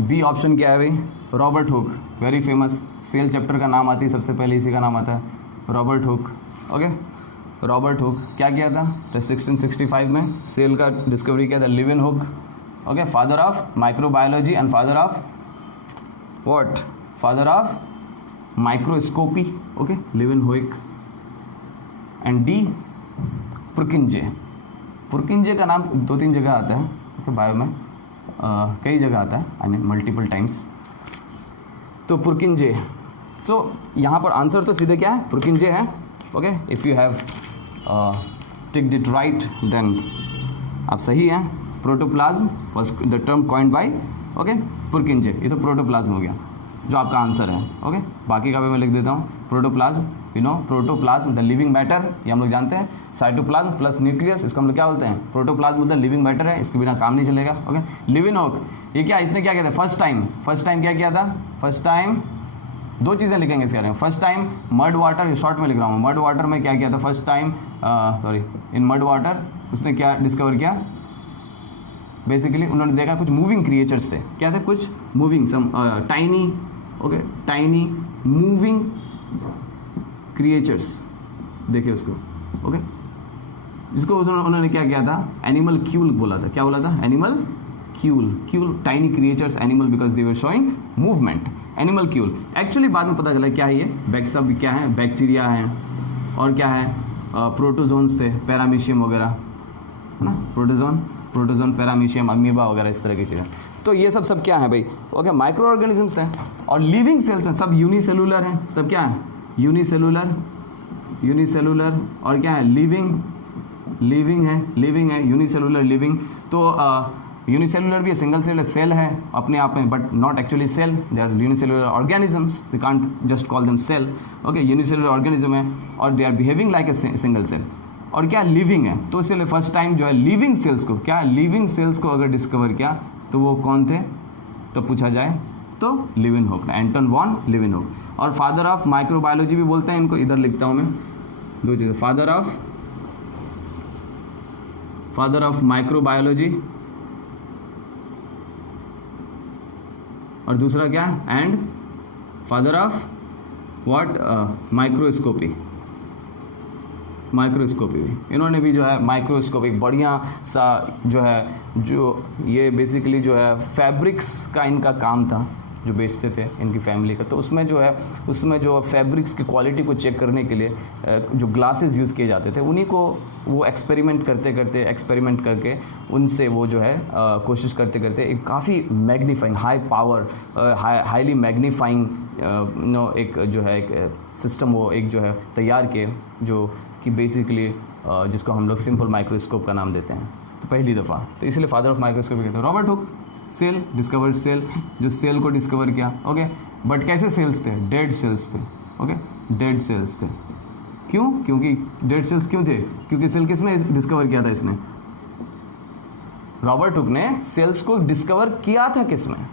बी ऑप्शन क्या है भाई, Robert Hooke, very famous, cell chapter का नाम आती है सबसे पहले इसी का नाम आता है, Robert Hooke, okay. Robert Hooke क्या किया था, 1665 में सेल का डिस्कवरी किया था, living hook, okay, father of microbiology and father of what, father of microscopy, okay, living hook. And D पुरकिंजे का नाम 2-3 जगह आता है, ओके, बायो में कई जगह आता है, आई मीन मल्टीपल टाइम्स। तो पुरकिंजे, तो यहाँ पर आंसर तो सीधे क्या है, पुरकिंजे है, okay. If you have ticked it right then आप सही हैं। Protoplasm was the term coined by, okay, Purkinje, ये तो प्रोटोप्लाज्म हो गया जो आपका आंसर है, ओके। बाकी का भी मैं लिख देता हूँ, protoplasm, protoplasm the living matter, ये हम लोग जानते हैं, साइटोप्लाज्म प्लस न्यूक्लियस, इसको हम लोग क्या बोलते हैं, प्रोटोप्लाज्म मतलब लिविंग मैटर है, इसके बिना काम नहीं चलेगा, ओके। लिविन हुक, ये क्या, इसने क्या किया था, फर्स्ट टाइम क्या किया था, फर्स्ट टाइम दो चीज़ें लिखेंगे इसके बारे में। First time mud water, short में लिख रहा हूँ, मड वाटर में क्या किया था first time, in mud water उसने क्या डिस्कवर किया, बेसिकली उन्होंने देखा कुछ मूविंग क्रिएचर्स थे। क्या थे? कुछ moving, some tiny, okay, tiny moving creatures, देखिए उसको, ओके, जिसको उन्होंने क्या किया था, एनिमल क्यूल बोला था। क्या बोला था? Animal Kiul, tiny creatures animal because they were showing movement, animal Kiul. Actually बाद में पता चला क्या है ये, सब क्या है, बैक्टीरिया है, और क्या है, प्रोटोजोन्स थे, पैरामीशियम वगैरह, है ना, प्रोटोजोन, पैरामीशियम, अमीबा वगैरह, इस तरह की चीज़ें। तो ये सब क्या है भाई, ओके, माइक्रो ऑर्गेनिजम्स हैं। और लिविंग सेल्स हैं, सब यूनिसेलुलर हैं, सब क्या है, यूनिसेलुलर, और क्या है, लिविंग है, यूनिसेलुलर लिविंग। तो यूनिसेलुलर भी सिंगल सेल है अपने आप में, but not actually cell, they are unicellular organisms, we can't just call them cell, okay, unicellular organism है और they are behaving like a single cell. और क्या, लिविंग है, तो इसलिए फर्स्ट टाइम जो है लिविंग सेल्स को, क्या लिविंग सेल्स को अगर डिस्कवर किया तो वो कौन थे, तो पूछा जाए तो लिविनहुक, एंटन वॉन लिविनहुक। और फादर ऑफ माइक्रोबायोलॉजी भी बोलते हैं इनको, इधर लिखता हूँ मैं दो चीज़ें, फादर ऑफ माइक्रोबायोलॉजी, और दूसरा क्या, and father of what, microscopy भी, इन्होंने भी जो है माइक्रोस्कोप एक बढ़िया सा जो है, जो ये बेसिकली जो है फैब्रिक्स का इनका काम था, जो बेचते थे इनकी फैमिली का। तो उसमें जो फैब्रिक्स की क्वालिटी को चेक करने के लिए जो ग्लासेस यूज़ किए जाते थे, उन्हीं को वो एक्सपेरिमेंट करके उनसे वो जो है कोशिश करते एक काफ़ी magnifying, high power, highly magnifying एक जो है एक सिस्टम वो एक जो है तैयार किए, जो कि बेसिकली जिसको हम लोग सिंपल माइक्रोस्कोप का नाम देते हैं। तो पहली दफ़ा, तो इसलिए फादर ऑफ माइक्रोस्कोप कहते हैं। Robert Hooke, cell, discovered cell, जो सेल को डिस्कवर किया, ओके, बट कैसे सेल्स थे, डेड सेल्स थे, ओके, डेड सेल्स थे। क्यों? क्योंकि डेड सेल्स क्यों थे, क्योंकि सेल किसने डिस्कवर किया था, इसने, रॉबर्ट हुक ने सेल्स को डिस्कवर किया था किसमें,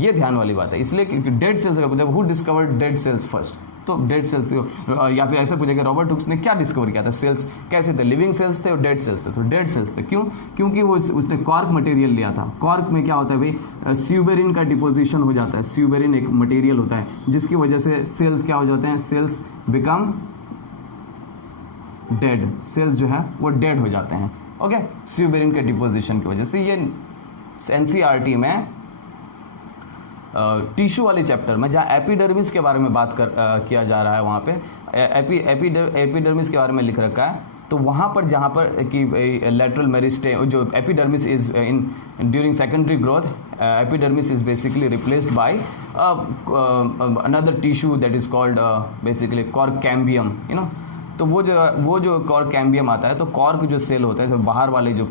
ये ध्यान वाली बात है। इसलिए क्योंकि डेड सेल्स अगर पूछा, who discovered dead cells first, तो डेड सेल्स, या फिर ऐसा पूछेगा रॉबर्ट हुक ने क्या डिस्कवर किया था, सेल्स कैसे थे, लिविंग सेल्स थे और डेड सेल्स थे, तो डेड सेल्स थे। क्यों? क्योंकि वो उसने कॉर्क मटेरियल लिया था। कॉर्क में क्या होता है भाई, स्यूबेरिन का डिपोजिशन हो जाता है, स्यूबेरिन एक मटेरियल होता है जिसकी वजह से सेल्स क्या हो जाते हैं, सेल्स बिकम डेड, सेल्स जो है वो डेड हो जाते हैं, ओके, स्यूबेरिन के डिपोजिशन की वजह से। ये एनसीईआरटी में टिश्यू वाले चैप्टर में जहाँ एपिडर्मिस के बारे में बात किया जा रहा है, वहाँ पे एपिडर्मिस के बारे में लिख रखा है। तो वहाँ पर जहाँ पर कि लेटरल मेरिस्टेम, जो epidermis is in during secondary growth, epidermis is basically replaced by another tissue that is called basically cork cambium, you know. तो वो जो कॉर्क कैम्बियम आता है, तो कॉर्क जो सेल होता है, जो बाहर वाला जो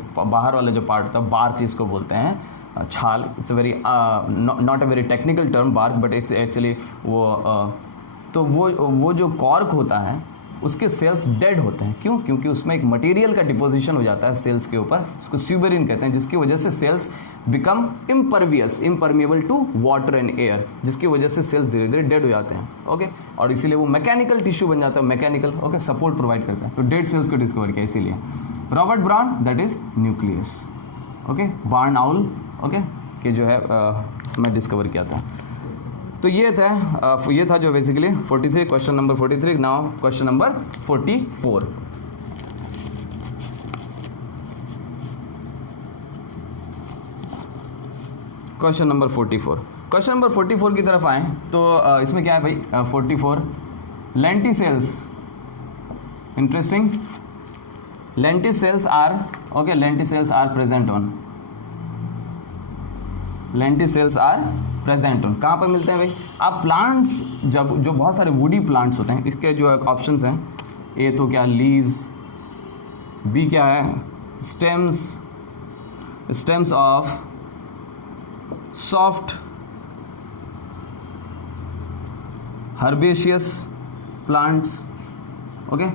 पार्ट होता है, बार्क जिसको बोलते हैं, छाल, it's a very not a very technical term bark, but it's actually तो वो जो कॉर्क होता है उसके सेल्स डेड होते हैं। क्यों? क्योंकि उसमें एक मटेरियल का डिपोजिशन हो जाता है सेल्स के ऊपर, उसको स्यूबेरिन कहते हैं, जिसकी वजह से cells become impermeable to water and air, जिसकी वजह से सेल्स धीरे धीरे डेड हो जाते हैं, ओके। और इसीलिए वो मैकेनिकल टिश्यू बन जाता है, मैकेनिकल, ओके, सपोर्ट प्रोवाइड करता है। तो डेड सेल्स को डिस्कवर किया इसीलिए। Robert Brown, that is nucleus, okay, barn owl, okay, कि जो है मैं डिस्कवर किया था। तो ये था जो basically 43, question number 43। Now question number 44। Question number 44 की तरफ आए तो इसमें क्या है भाई, 44 lenticels, interesting, lenticels are, okay, lenticels are present on, lenticels are present on, कहाँ पर मिलते हैं भाई, आप प्लांट्स जब जो बहुत सारे वुडी प्लांट्स होते हैं, इसके जो ऑप्शंस हैं, ए तो क्या लीव्स, बी क्या है stems of soft herbaceous plants, okay,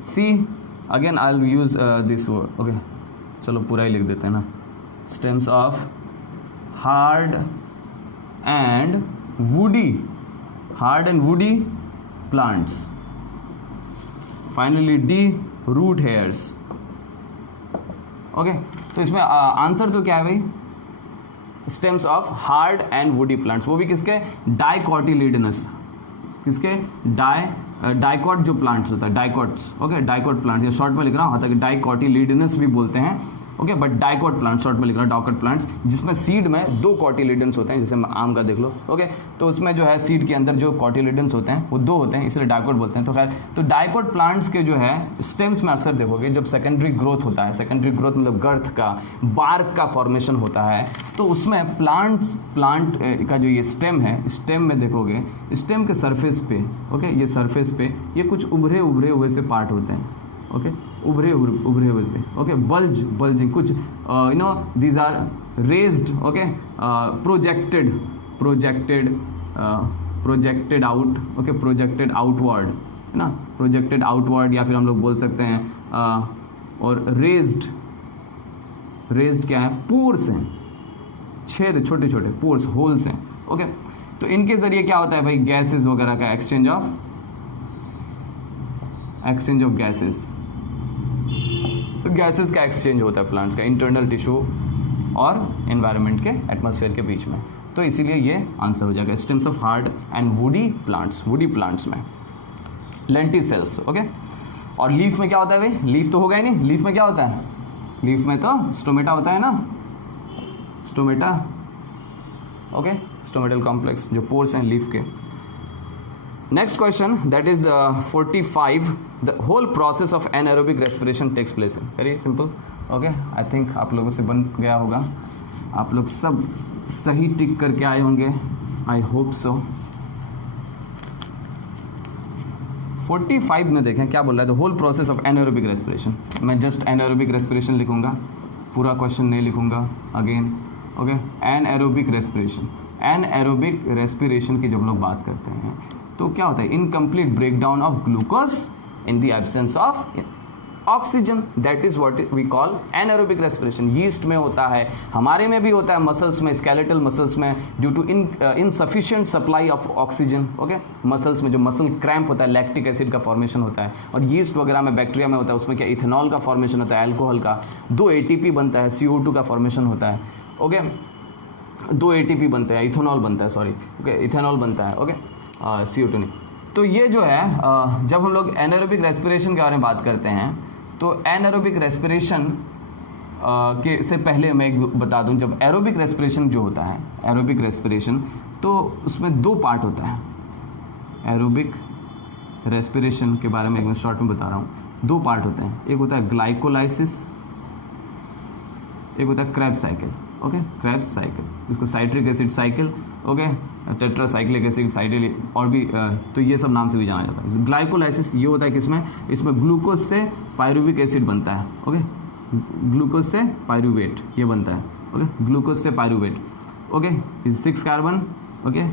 C again I'll use this word, okay, चलो पूरा ही लिख देते हैं ना, stems of hard and woody hard and woody plants. Finally D, root hairs. Okay, तो इसमें आंसर तो क्या है भाई, stems of hard and woody plants, वो भी किसके, डाइकोटिलिडनस, किसके, डाइकॉट जो प्लांट्स होता है, डाइकॉट्स। ओके, डाइकॉट प्लांट्स, ये शॉर्ट में लिख रहा हूँ, हालांकि डाइकोटिलिडनस भी बोलते हैं। Okay, but dicot plant short में लिख रहा हूँ, डाइकॉट प्लांट्स, जिसमें सीड में 2 कॉटिलिडेंस होते हैं, जैसे आम का देख लो। ओके, तो उसमें जो है सीड के अंदर जो कॉटिलिडेंस होते हैं वो 2 होते हैं, इसलिए डाइकॉट बोलते हैं। तो खैर, तो डाइकॉट प्लांट्स के जो है स्टेम्स में अक्सर देखोगे जब सेकेंडरी ग्रोथ होता है, सेकेंडरी ग्रोथ मतलब गर्थ का, बार्क का फॉर्मेशन होता है, तो उसमें प्लांट का जो ये स्टेम है, स्टेम में देखोगे, स्टेम के सरफेस पे, ओके, ये सरफेस पे ये कुछ उभरे हुए से पार्ट होते हैं। ओके, उभरे हुए से, ओके, बल्जिंग कुछ, you know, these are raised, okay, projected out, okay, projected outward, है ना, प्रोजेक्टेड आउटवर्ड, या फिर हम लोग बोल सकते हैं और रेज्ड क्या है, पोर्स हैं, छेद, छोटे छोटे पोर्स, होल्स हैं। ओके, तो इनके जरिए क्या होता है भाई, गैसेस वगैरह का एक्सचेंज ऑफ गैसेस का एक्सचेंज होता है प्लांट्स का, इंटरनल टिश्यू और एनवायरनमेंट के, एटमॉस्फेयर के बीच में। तो इसीलिए ये आंसर हो जाएगा, stems of hard and woody plants में लेंटिसेल्स। ओके, और लीफ में क्या होता है भाई, लीफ तो होगा ही नहीं, लीफ में क्या होता है, लीफ में तो स्टोमेटा होता है ना, स्टोमेटा। ओके, स्टोमेटल कॉम्प्लेक्स, जो पोर्स हैं लीफ के। Next question, that is 45, the whole process of anaerobic respiration takes place in, very simple. Okay, I think आप लोगों से बन गया होगा, आप लोग सब सही टिक करके आए होंगे, आई होप सो। 45 में देखें क्या बोल रहा है, the whole process of anaerobic respiration. मैं जस्ट एनारोबिक रेस्पिरेशन लिखूंगा, पूरा क्वेश्चन नहीं लिखूंगा अगेन। ओके, एनारोबिक रेस्पिरेशन की जब हम लोग बात करते हैं तो क्या होता है, incomplete breakdown of glucose in the absence of oxygen, that is what we call anaerobic respiration. Yeast में होता है, हमारे में भी होता है, मसल्स में, स्केलेटल मसल्स में, due to insufficient supply of oxygen. Okay, muscles में जो मसल क्रैम्प होता है, लैक्टिक एसिड का फॉर्मेशन होता है, और यीस्ट वगैरह में, बैक्टीरिया में होता है, उसमें क्या इथेनॉल का फॉर्मेशन होता है, अल्कोहल का, 2 ATP बनता है, CO2 का फॉर्मेशन होता है। ओके, 2 ATP बनते हैं, इथेनॉल बनता है, सॉरी, ओके, इथेनॉल बनता है, ओके, CO2 नहीं। तो ये जो है, जब हम लोग एनारोबिक रेस्पिरेशन के बारे में बात करते हैं, तो एनारोबिक रेस्पिरेशन के से पहले मैं एक बता दूं, जब एरोबिक रेस्पिरेशन जो होता है, एरोबिक रेस्पिरेशन, तो उसमें 2 पार्ट होता है। एरोबिक रेस्पिरेशन के बारे में एक मैं शॉर्ट में बता रहा हूँ, 2 पार्ट होते हैं, एक होता है ग्लाइकोलाइसिस, एक होता है Krebs cycle. Okay, Krebs cycle, इसको citric acid cycle, okay, tetracyclic acid cycle, और भी तो ये सब नाम से भी जाना जाता है। ग्लाइकोलाइसिस ये होता है किसमें, इसमें ग्लूकोज से पायरुविक एसिड बनता है। ओके, ग्लूकोज से पायरुवेट ये बनता है। ओके, ग्लूकोज से pyruvate. Okay, 6 carbon, okay,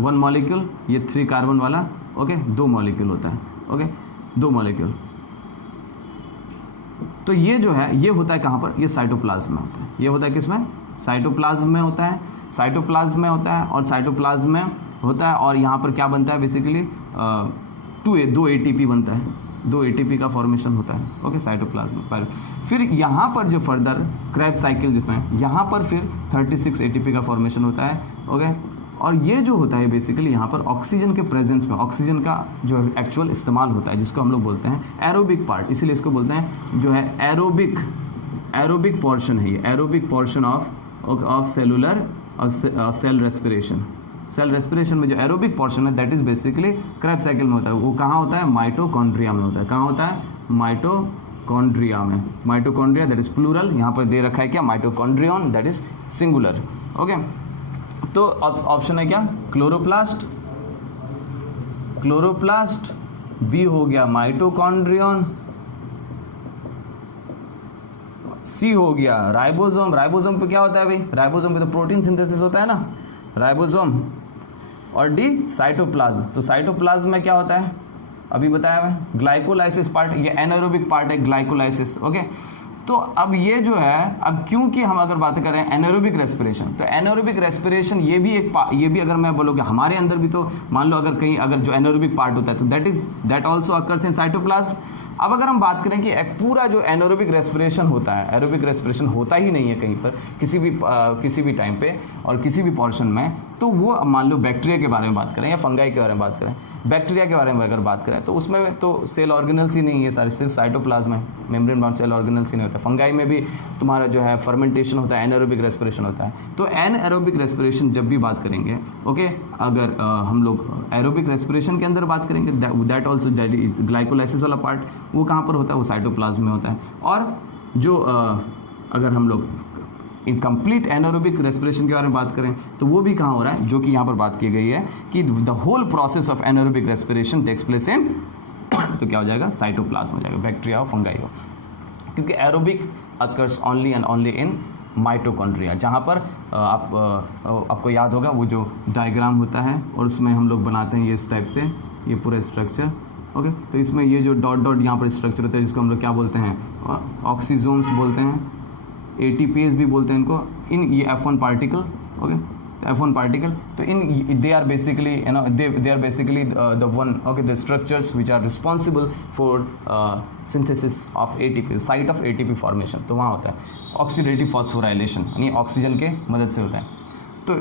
1 molecule, ये 3 कार्बन वाला, ओके, 2 मॉलिक्यूल होता है। Okay, 2 molecule. तो ये जो है, ये होता है कहाँ पर, ये साइटोप्लाज्म में होता है। ये होता है किसमें, साइटोप्लाज्म में होता है, साइटोप्लाज्म में होता है, और साइटोप्लाज्म में होता है, और यहाँ पर क्या बनता है बेसिकली, 2 ATP बनता है, 2 ATP का फॉर्मेशन होता है। ओके, साइटोप्लाज्म पर फिर यहाँ पर जो फर्दर क्रेब्स साइकिल जिसमें, यहाँ पर फिर 36 ATP का फॉर्मेशन होता है। ओके, और ये जो होता है बेसिकली यहाँ पर ऑक्सीजन के प्रेजेंस में, ऑक्सीजन का जो एक्चुअल इस्तेमाल होता है, जिसको हम लोग बोलते हैं एरोबिक पार्ट, इसीलिए इसको बोलते हैं जो है एरोबिक पोर्शन है, ये aerobic portion of cellular of cell respiration. Cell respiration में जो एरोबिक पोर्शन है, that is basically Krebs cycle में होता है। वो कहाँ होता है, माइटोकॉन्ड्रिया में होता है। कहाँ होता है, माइटोकॉन्ड्रिया में। माइटोकॉन्ड्रिया दैट इज प्लूरल, यहाँ पर दे रखा है क्या, mitochondrion that is singular. Okay, तो ऑप्शन है क्या, क्लोरोप्लास्ट, क्लोरोप्लास्ट, बी हो गया माइटोकॉन्ड्रियन, सी हो गया राइबोसोम। राइबोसोम पे क्या होता है भाई, राइबोसोम पे तो प्रोटीन सिंथेसिस होता है ना, राइबोसोम, और डी साइटोप्लाज्म। तो साइटोप्लाज्म में क्या होता है, अभी बताया मैं, ग्लाइकोलाइसिस पार्ट, ये एनारोबिक पार्ट है ग्लाइकोलाइसिस। ओके, तो अब ये जो है, अब क्योंकि हम अगर बात करें एनारोबिक रेस्पिरेशन, तो एनारोबिक रेस्पिरेशन ये भी अगर मैं बोलूँ कि हमारे अंदर भी, तो मान लो अगर कहीं अगर जो एनारोबिक पार्ट होता है तो that also occurs in cytoplasm. अब अगर हम बात करें कि एक पूरा जो एनारोबिक रेस्पिरेशन होता है, एरोबिक रेस्पिरेशन होता ही नहीं है कहीं पर किसी भी टाइम पे और किसी भी पोर्शन में, तो वो मान लो बैक्टीरिया के बारे में बात करें या फंगाई के बारे में बात करें, बैक्टीरिया के बारे में अगर बात करें तो उसमें तो सेल ऑर्गेनल्स ही नहीं है सारे, सिर्फ साइटोप्लाज्म है, मेम्ब्रेन बाउंड सेल ऑर्गेनल्स ही नहीं होता। फंगाई में भी तुम्हारा जो है फर्मेंटेशन होता है, एनारोबिक रेस्पिरेशन होता है। तो एनारोबिक रेस्पिरेशन जब भी बात करेंगे, ओके, अगर हम लोग एरोबिक रेस्पिरेशन के अंदर बात करेंगे, that also that is glycolysis वाला पार्ट, वो कहाँ पर होता है, वो साइटोप्लाज्म में होता है। और जो अगर हम लोग इन कंप्लीट एनारोबिक रेस्पिरेशन के बारे में बात करें तो वो भी कहाँ हो रहा है, जो कि यहाँ पर बात की गई है कि the whole process of anaerobic respiration takes place in तो क्या हो जाएगा, साइटोप्लाज्म हो जाएगा, बैक्टीरिया हो फंगाई हो, क्योंकि aerobic occurs only and only in mitochondria, जहाँ पर आपको याद होगा वो जो डायग्राम होता है और उसमें हम लोग बनाते हैं ये इस टाइप से, ये पूरा स्ट्रक्चर, ओके। तो इसमें ये जो डॉट डॉट यहाँ पर स्ट्रक्चर होता है जिसको हम लोग क्या बोलते हैं, ऑक्सीजोम्स बोलते हैं, ATPase भी बोलते हैं इनको, इन ये F1 particle, okay, F1 particle, तो in they are basically they are basically the one, okay, the structures which are responsible for synthesis of ATP, site of ATP formation, तो वहाँ होता है ऑक्सीडेटिव फॉस्फोराइलेशन, यानी ऑक्सीजन के मदद से होता है। तो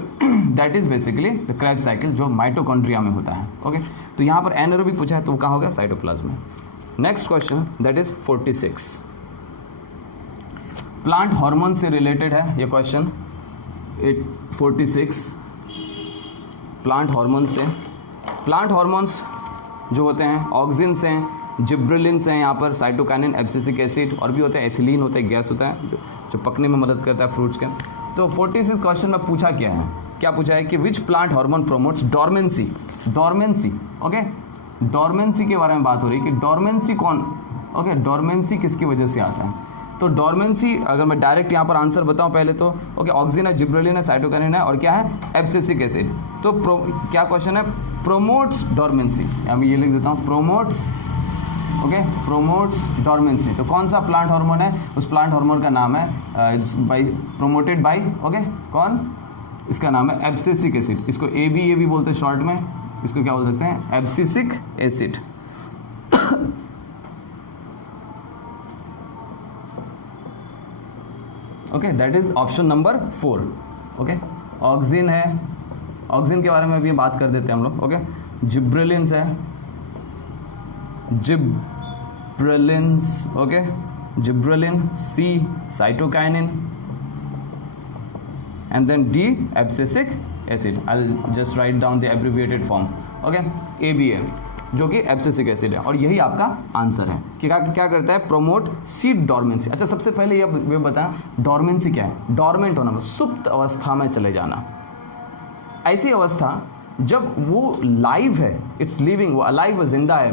that is basically the Krebs cycle जो माइटोकॉन्ड्रिया में होता है, ओके। तो यहाँ पर एनारोबिक पूछा है तो वो कहाँ होगा, साइटोप्लाज्म में। Next question that is 46, plant hormone से रिलेटेड है ये क्वेश्चन। 46 प्लांट हार्मोन्स जो होते हैं, ऑक्सिन्स हैं, जिब्रेलिन्स हैं, यहाँ पर साइटोकाइनिन, एब्सिसिक एसिड, और भी होता है, एथिलीन होता है, गैस होता है जो पकने में मदद करता है फ्रूट्स के। तो 46 क्वेश्चन में पूछा क्या पूछा है कि which plant hormone promotes dormancy, okay, dormancy के बारे में बात हो रही है कि डोरमेंसी कौन, ओके, डोरमेंसी किसकी वजह से आता है। तो डोरमेंसी अगर मैं डायरेक्ट यहाँ पर आंसर बताऊँ पहले तो, ओके, ऑक्सिन है, जिब्रेलिन है, साइटोकाइनिन है, और क्या है, एब्सिसिक एसिड। तो क्या क्वेश्चन है, प्रोमोट्स डोरमेंसी, मैं ये लिख देता हूँ, प्रोमोट्स, ओके, प्रोमोट्स डोरमेंसी। तो कौन सा प्लांट हार्मोन है, उस प्लांट हार्मोन का नाम है प्रोमोटेड बाई, ओके, कौन, इसका नाम है एब्सिसिक एसिड। इसको ए भी बोलते हैं शॉर्ट में, इसको क्या बोल सकते हैं, abscisic acid. Okay, that is option number 4, okay. Auxin है, ऑक्सिन के बारे में भी बात कर देते हैं हम लोग, ओके। जिब्रेलिन्स है, gibberellins, okay, gibberellin, C cytokinin, and then D abscisic acid. I will just write down the abbreviated form, okay, ABA जो कि एब्सिसिक एसिड है, और यही आपका आंसर है कि क्या करता है, प्रोमोट सीड डोरमेंसी। अच्छा, सबसे पहले ये बताएं डोरमेंसी क्या है। डोरमेंट होना मतलब सुप्त अवस्था में चले जाना, ऐसी अवस्था जब वो लाइव है, इट्स लिविंग, वो अलाइव, वो जिंदा है,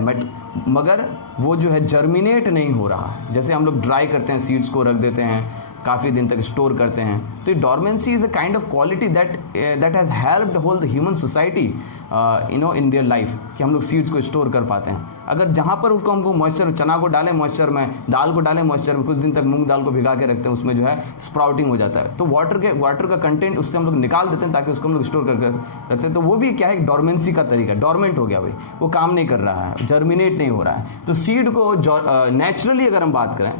मगर वो जो है जर्मिनेट नहीं हो रहा है। जैसे हम लोग ड्राई करते हैं, सीड्स को रख देते हैं, काफ़ी दिन तक स्टोर करते हैं, तो dormancy is a kind of quality that has helped whole the human society in their life, कि हम लोग सीड्स को स्टोर कर पाते हैं। अगर जहाँ पर उसको हमको मॉइस्चर, चना को डालें मॉइस्चर में, दाल को डालें मॉइस्चर में, कुछ दिन तक मूंग दाल को भिगा के रखते हैं, उसमें जो है स्प्राउटिंग हो जाता है, तो वाटर का कंटेंट उससे हम लोग निकाल देते हैं ताकि उसको हम लोग स्टोर करके रखते हैं। तो वो भी क्या है, डोरमेंसी का तरीका, डोरमेंट हो गया भाई, वो काम नहीं कर रहा है, जर्मिनेट नहीं हो रहा है। तो सीड को नेचुरली अगर हम बात करें,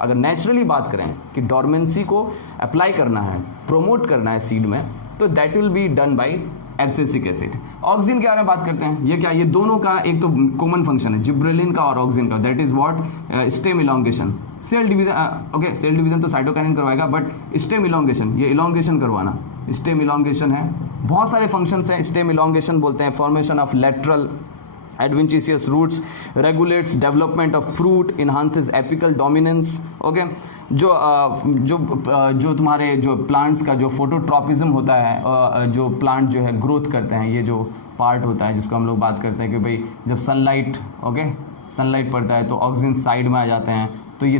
अगर नेचुरली बात करें कि डोरमेंसी को अप्लाई करना है, प्रोमोट करना है सीड में, तो that will be done by abscisic acid. Auxin के बारे में बात करते हैं, ये क्या, ये दोनों का एक तो कॉमन फंक्शन है, जिब्रेलिन का और ऑक्सिन का, that is what, stem elongation, cell division, okay, cell division तो साइटोकाइनिन करवाएगा, बट स्टेम इलोंगेशन, ये इलोंगेशन करवाना, स्टेम इलोंगेशन है। बहुत सारे फंक्शंस हैं, स्टेम इलोंगेशन बोलते हैं, formation of lateral adventitious roots, regulates development of fruit, enhances apical dominance, okay। जो तुम्हारे जो प्लांट्स का जो फोटोट्रॉपिज्म होता है, जो प्लांट जो है ग्रोथ करते हैं, ये जो पार्ट होता है जिसको हम लोग बात करते हैं कि भाई जब सनलाइट, ओके, सनलाइट पड़ता है तो ऑक्सीजन साइड में आ जाते हैं, तो ये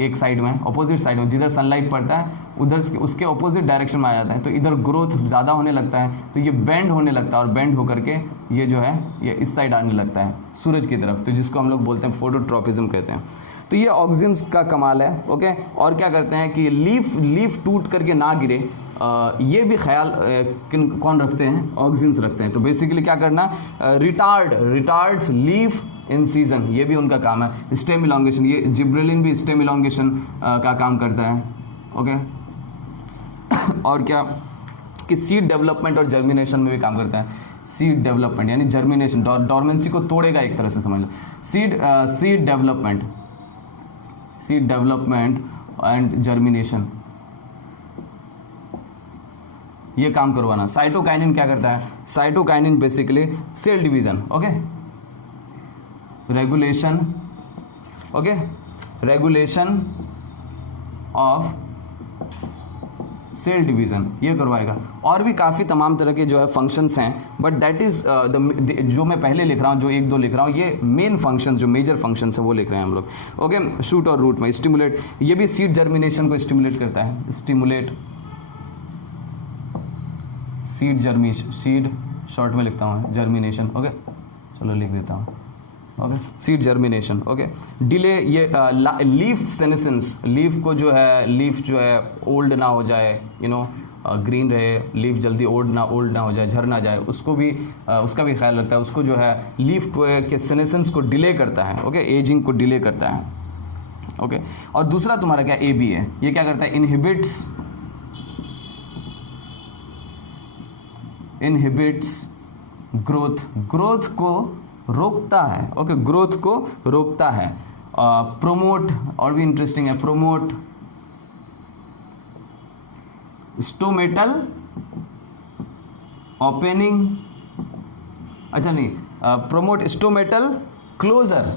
एक साइड में, अपोजिट साइड में, जिधर सनलाइट पड़ता है उधर उसके अपोजिट डायरेक्शन में आ जाता है, तो इधर ग्रोथ ज़्यादा होने लगता है, तो ये बेंड होने लगता है, और बेंड होकर के ये जो है ये इस साइड आने लगता है सूरज की तरफ, तो जिसको हम लोग बोलते हैं फोटोट्रॉपिज्म कहते हैं। तो ये ऑक्सिन्स का कमाल है। ओके, और क्या करते हैं कि लीफ टूट करके ना गिरे, ये भी ख्याल कौन रखते हैं? ऑक्सिन्स रखते हैं। तो बेसिकली क्या करना, रिटार्ड्स लीफ इन सीजन, ये भी उनका काम है। स्टेम इलॉन्गेशन, ये जिब्रेलिन भी स्टेम इलॉन्गेशन का काम करता है। ओके, और क्या कि सीड डेवलपमेंट और जर्मिनेशन में भी काम करता है। सीड डेवलपमेंट यानी जर्मिनेशन, डॉर्मेंसी को तोड़ेगा एक तरह से, समझ लो। सीड डेवलपमेंट एंड जर्मिनेशन, ये काम करवाना। साइटोकाइनिन क्या करता है? Cytokinin basically cell division, okay, regulation, okay, regulation of cell division, ये करवाएगा। और भी काफ़ी तमाम तरह के जो है फंक्शंस हैं, बट दैट इज़ जो मैं पहले लिख रहा हूँ, जो एक दो लिख रहा हूँ, ये मेन फंक्शंस, जो मेजर फंक्शंस है वो लिख रहे हैं हम लोग। ओके, शूट और रूट में स्टिमुलेट, ये भी सीड जर्मिनेशन को स्टिमुलेट करता है। स्टिमुलेट सीड शॉर्ट में लिखता हूँ जर्मिनेशन, ओके, चलो लिख देता हूँ। Okay, seed germination, okay, delay, ये लीफ सेनेसेंस, लीफ जो है ओल्ड ना हो जाए, ग्रीन रहे, लीफ जल्दी ओल्ड ना हो जाए, झड़ ना जाए, उसको भी उसका भी ख्याल रखता है। उसको जो है लीफ के सेनेसेंस को डिले करता है। ओके, एजिंग को डिले करता है। ओके, और दूसरा तुम्हारा क्या, ए बी है, ये क्या करता है? इनहिबिट्स ग्रोथ को रोकता है। ओके, ग्रोथ को रोकता है। प्रोमोट, और भी इंटरेस्टिंग है, प्रोमोट स्टोमेटल ओपनिंग, अच्छा नहीं, प्रोमोट स्टोमेटल क्लोजर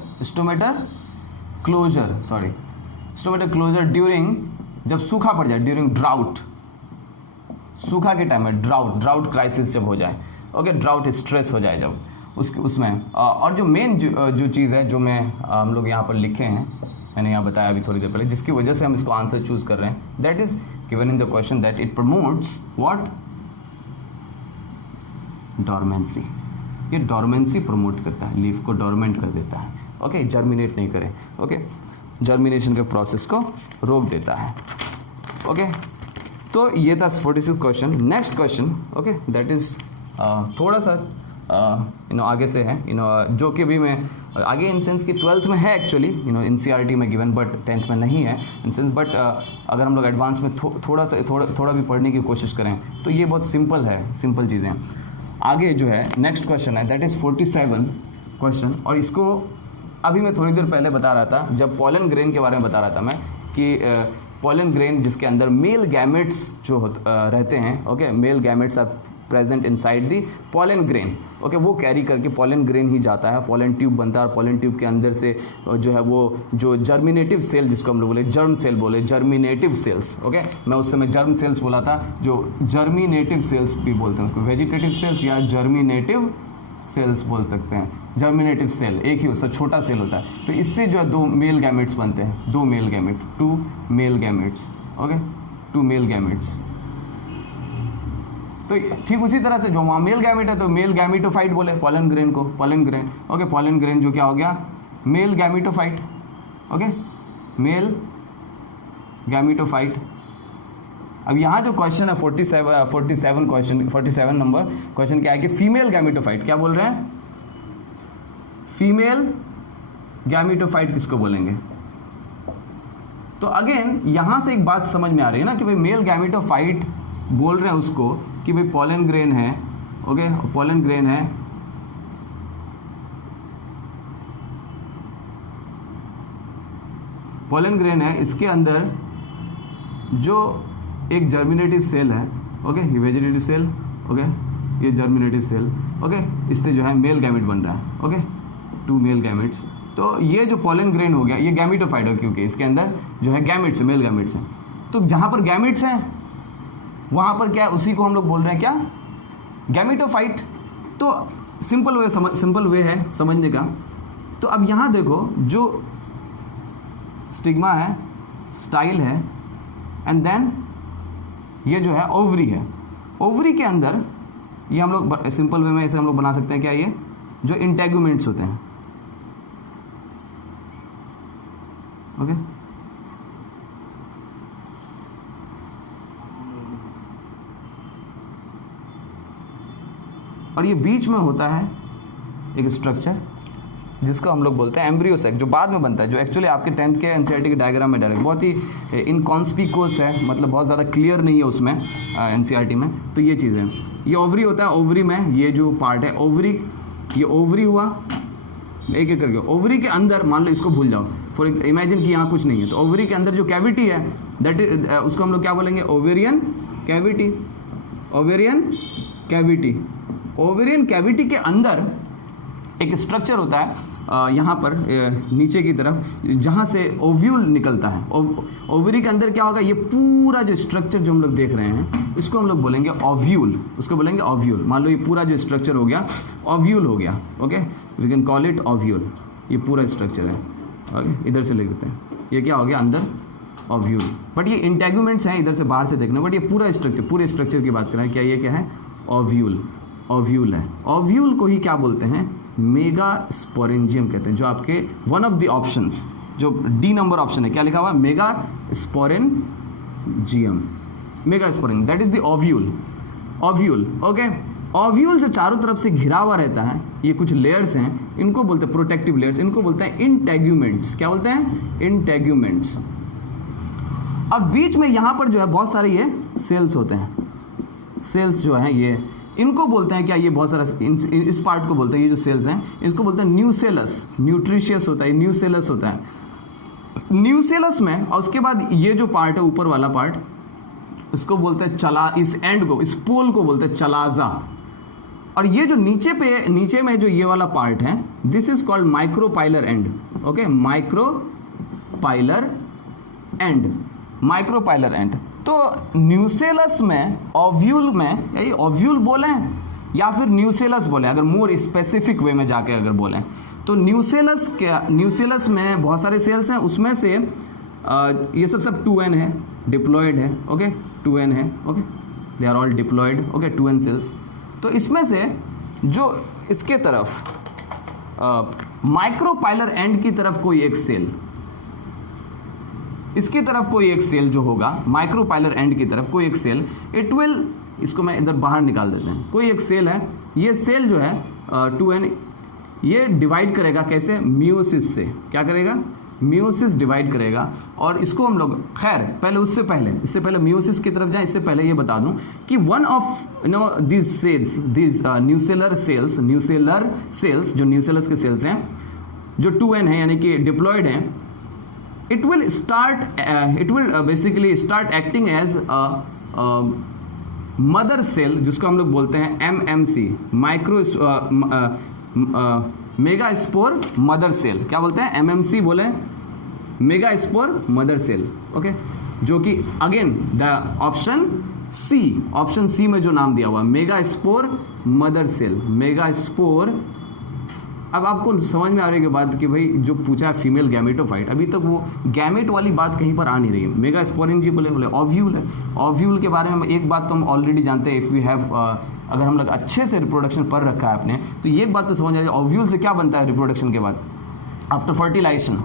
ड्यूरिंग, जब सूखा पड़ जाए, ड्यूरिंग ड्राउट, सूखा के टाइम में, ड्राउट क्राइसिस जब हो जाए, ओके, ड्राउट स्ट्रेस हो जाए जब उसमें। और जो मेन जो चीज़ है, जो हम लोग यहाँ पर लिखे हैं, मैंने यहाँ बताया अभी थोड़ी देर पहले, जिसकी वजह से हम इसको आंसर चूज कर रहे हैं, that is given in the question that it promotes what? Dormancy. ये डॉर्मेंसी प्रमोट करता है, लीफ को डॉर्मेंट कर देता है। ओके, जर्मिनेट नहीं करे। ओके, जर्मिनेशन के प्रोसेस को रोक देता है। ओके, तो ये था 46 question. Next question, okay, that is थोड़ा सा आगे से है, जो कि भी मैं आगे इन सेंस की 12th में है एक्चुअली, NCERT में गिवन, बट 10th में नहीं है इन सेंस। बट अगर हम लोग एडवांस में थोड़ा भी पढ़ने की कोशिश करें तो ये बहुत सिंपल है, सिंपल चीज़ें। आगे जो है नेक्स्ट क्वेश्चन है, दैट इज़ 47 क्वेश्चन, और इसको अभी मैं थोड़ी देर पहले बता रहा था, जब पॉलन ग्रेन के बारे में बता रहा था मैं, कि पॉलन ग्रेन जिसके अंदर मेल गैमेट्स जो रहते हैं, okay, male gametes are present inside the pollen grain. Okay, वो कैरी करके पॉलन ग्रेन ही जाता है, पॉलन ट्यूब बनता है, और पॉलन ट्यूब के अंदर से जो है वो जो जर्मिनेटिव सेल, जिसको हम लोग बोले जर्म सेल बोले, जर्मिनेटिव सेल्स। ओके, मैं उस समय जर्म सेल्स बोला था, जो जर्मिनेटिव सेल्स भी बोलते हैं उसको, वेजिटेटिव सेल्स या जर्मिनेटिव सेल्स बोल सकते हैं। जर्मिनेटिव सेल एक ही उसका छोटा सेल होता है। तो इससे जो है दो मेल गैमेट्स बनते हैं, two male gametes. Okay, 2 male gametes. तो ठीक उसी तरह से जो वहाँ मेल गैमेट है तो मेल गैमेटोफाइट बोले पॉलन ग्रेन को, pollen grain. Okay, pollen grain जो क्या हो गया, male gametophyte. Okay, male gametophyte. अब यहाँ जो क्वेश्चन है 47 नंबर क्वेश्चन क्या है कि फीमेल गैमेटोफाइट, क्या बोल रहे हैं? फीमेल गैमेटोफाइट किसको बोलेंगे? तो अगेन यहां से एक बात समझ में आ रही है ना कि भाई मेल गैमेटोफाइट बोल रहे हैं उसको कि भाई पॉलन ग्रेन है। ओके, पॉलन ग्रेन है, पॉलन ग्रेन है, इसके अंदर जो एक जर्मिनेटिव सेल है, ओके, ये वेजिटेटिव सेल, ओके, ये जर्मिनेटिव सेल, ओके, इससे जो है मेल गैमेट बन रहा है। Okay, 2 male gametes. तो ये जो पॉलन ग्रेन हो गया ये गैमेटोफाइट है, क्योंकि इसके अंदर जो है गैमेट्स, मेल गैमेट्स हैं। तो जहां पर गैमेट्स हैं वहां पर क्या, उसी को हम लोग बोल रहे हैं क्या, गैमेटोफाइट। तो सिंपल वे है समझने का। तो अब यहां देखो, जो स्टिग्मा है, स्टाइल है, एंड देन ये जो है ओवरी है। ओवरी के अंदर ये हम लोग सिंपल वे में ऐसे हम लोग बना सकते हैं क्या, ये जो इंटेगुमेंट्स होते हैं, ओके। और ये बीच में होता है एक स्ट्रक्चर जिसको हम लोग बोलते हैं एम्ब्रियो सेक, जो बाद में बनता है, जो एक्चुअली आपके 10th के एनसीईआरटी के डायग्राम में डायरेक्ट बहुत ही इनकॉन्स्पिकुअस है, मतलब बहुत ज़्यादा क्लियर नहीं है उसमें एनसीईआरटी में। तो ये चीज़ें, ये ओवरी होता है, ओवरी में ये जो पार्ट है ओवरी, ये ओवरी हुआ, एक एक करके ओवरी के अंदर मान लो, इसको भूल जाओ, फॉर इमेजिन कि यहाँ कुछ नहीं है, तो ओवरी के अंदर जो कैविटी है दैट इज उसको हम लोग क्या बोलेंगे, ovarian cavity. Ovarian cavity, ovarian cavity के अंदर एक स्ट्रक्चर होता है यहाँ पर नीचे की तरफ, जहाँ से ओव्यूल निकलता है। ओवरी के अंदर क्या होगा, ये पूरा जो स्ट्रक्चर जो हम लोग देख रहे हैं इसको हम लोग बोलेंगे ओव्यूल, उसको बोलेंगे ओव्यूल। मान लो ये पूरा जो स्ट्रक्चर हो गया ओव्यूल हो गया, okay, we can call it ovule. ये पूरा स्ट्रक्चर है, ओके, इधर से ले लेते हैं, ये क्या हो गया अंदर ओव्यूल। बट ये इंटेगुमेंट्स हैं इधर से बाहर से देखना, बट ये पूरा स्ट्रक्चर, पूरे स्ट्रक्चर की बात कर रहे हैं, क्या ये क्या है, ओव्यूल। ओव्यूल है, ओव्यूल को ही क्या बोलते हैं, मेगा स्पोरेंजियम कहते हैं, जो आपके वन ऑफ द ऑप्शंस, जो डी नंबर ऑप्शन है, क्या लिखा हुआ है, mega sporangium, mega sporangium, that is the ovule. Ovule, okay. Ovule जो चारों तरफ से घिरा हुआ रहता है, ये कुछ लेयर्स हैं, इनको बोलते हैं प्रोटेक्टिव लेयर्स, इनको बोलते हैं इंटेग्यूमेंट्स। क्या बोलते हैं, इंटेग्यूमेंट्स। और बीच में यहां पर जो है बहुत सारे ये सेल्स होते हैं, सेल्स जो हैं ये, इनको बोलते हैं क्या, ये बहुत सारा इस पार्ट को बोलते हैं, ये जो सेल्स हैं इसको बोलते हैं न्यूसेलस। न्यूट्रिशियस होता है, न्यूसेलस होता है, न्यूसेलस में। और उसके बाद ये जो पार्ट है ऊपर वाला पार्ट, इसको बोलते हैं चला, इस एंड को, इस पोल को बोलते हैं चलाजा। और ये जो नीचे में जो ये वाला पार्ट है, this is called micropylar and, okay, micropylar and, micropylar and. तो न्यूसेलस में, ओव्यूल में, यही ओव्यूल बोले या फिर न्यूसेलस बोले, अगर मोर स्पेसिफिक वे में जाके अगर बोले तो न्यूसेलस में बहुत सारे सेल्स हैं, उसमें से ये सब 2n है, डिप्लॉयड है, ओके, 2n है, okay, they are all diploid, okay, 2n cells. तो इसमें से जो इसके तरफ माइक्रोपाइलर एंड की तरफ कोई एक सेल, इसकी तरफ कोई एक सेल जो होगा, माइक्रोपाइलर एंड की तरफ कोई एक सेल, इट विल, इसको मैं इधर बाहर निकाल देते हैं, कोई एक सेल है, ये सेल जो है 2n, ये डिवाइड करेगा कैसे, मियोसिस से। क्या करेगा, मियोसिस डिवाइड करेगा। और इसको हम लोग, खैर पहले इससे पहले मियोसिस की तरफ जाए, इससे पहले ये बता दूं कि one of this cells, this nucellar cells, जो न्यूसेलस के सेल्स हैं, जो 2n है यानी कि डिप्लॉयड हैं, it will basically start acting as a mother cell, जिसको हम लोग बोलते हैं MMC, megaspore mother cell. क्या बोलते हैं, MMC बोले, megaspore mother cell, okay, जो कि अगेन द ऑप्शन सी में जो नाम दिया हुआ, megaspore mother cell, megaspore. अब आपको समझ में आ रही है बात कि भाई जो पूछा है फीमेल गैमेटोफाइट, अभी तक वो गैमेट वाली बात कहीं पर आ नहीं रही है। मेगा स्पोरेंजियम बोले ओव्यूल है। ओव्यूल के बारे में एक बात तो हम ऑलरेडी जानते हैं, इफ वी हैव, अगर हम लोग अच्छे से रिप्रोडक्शन पढ़ रखा है आपने, तो ये बात तो समझ आ जाए, ओव्यूल से क्या बनता है रिप्रोडक्शन के बाद, आफ्टर फर्टिलाइजेशन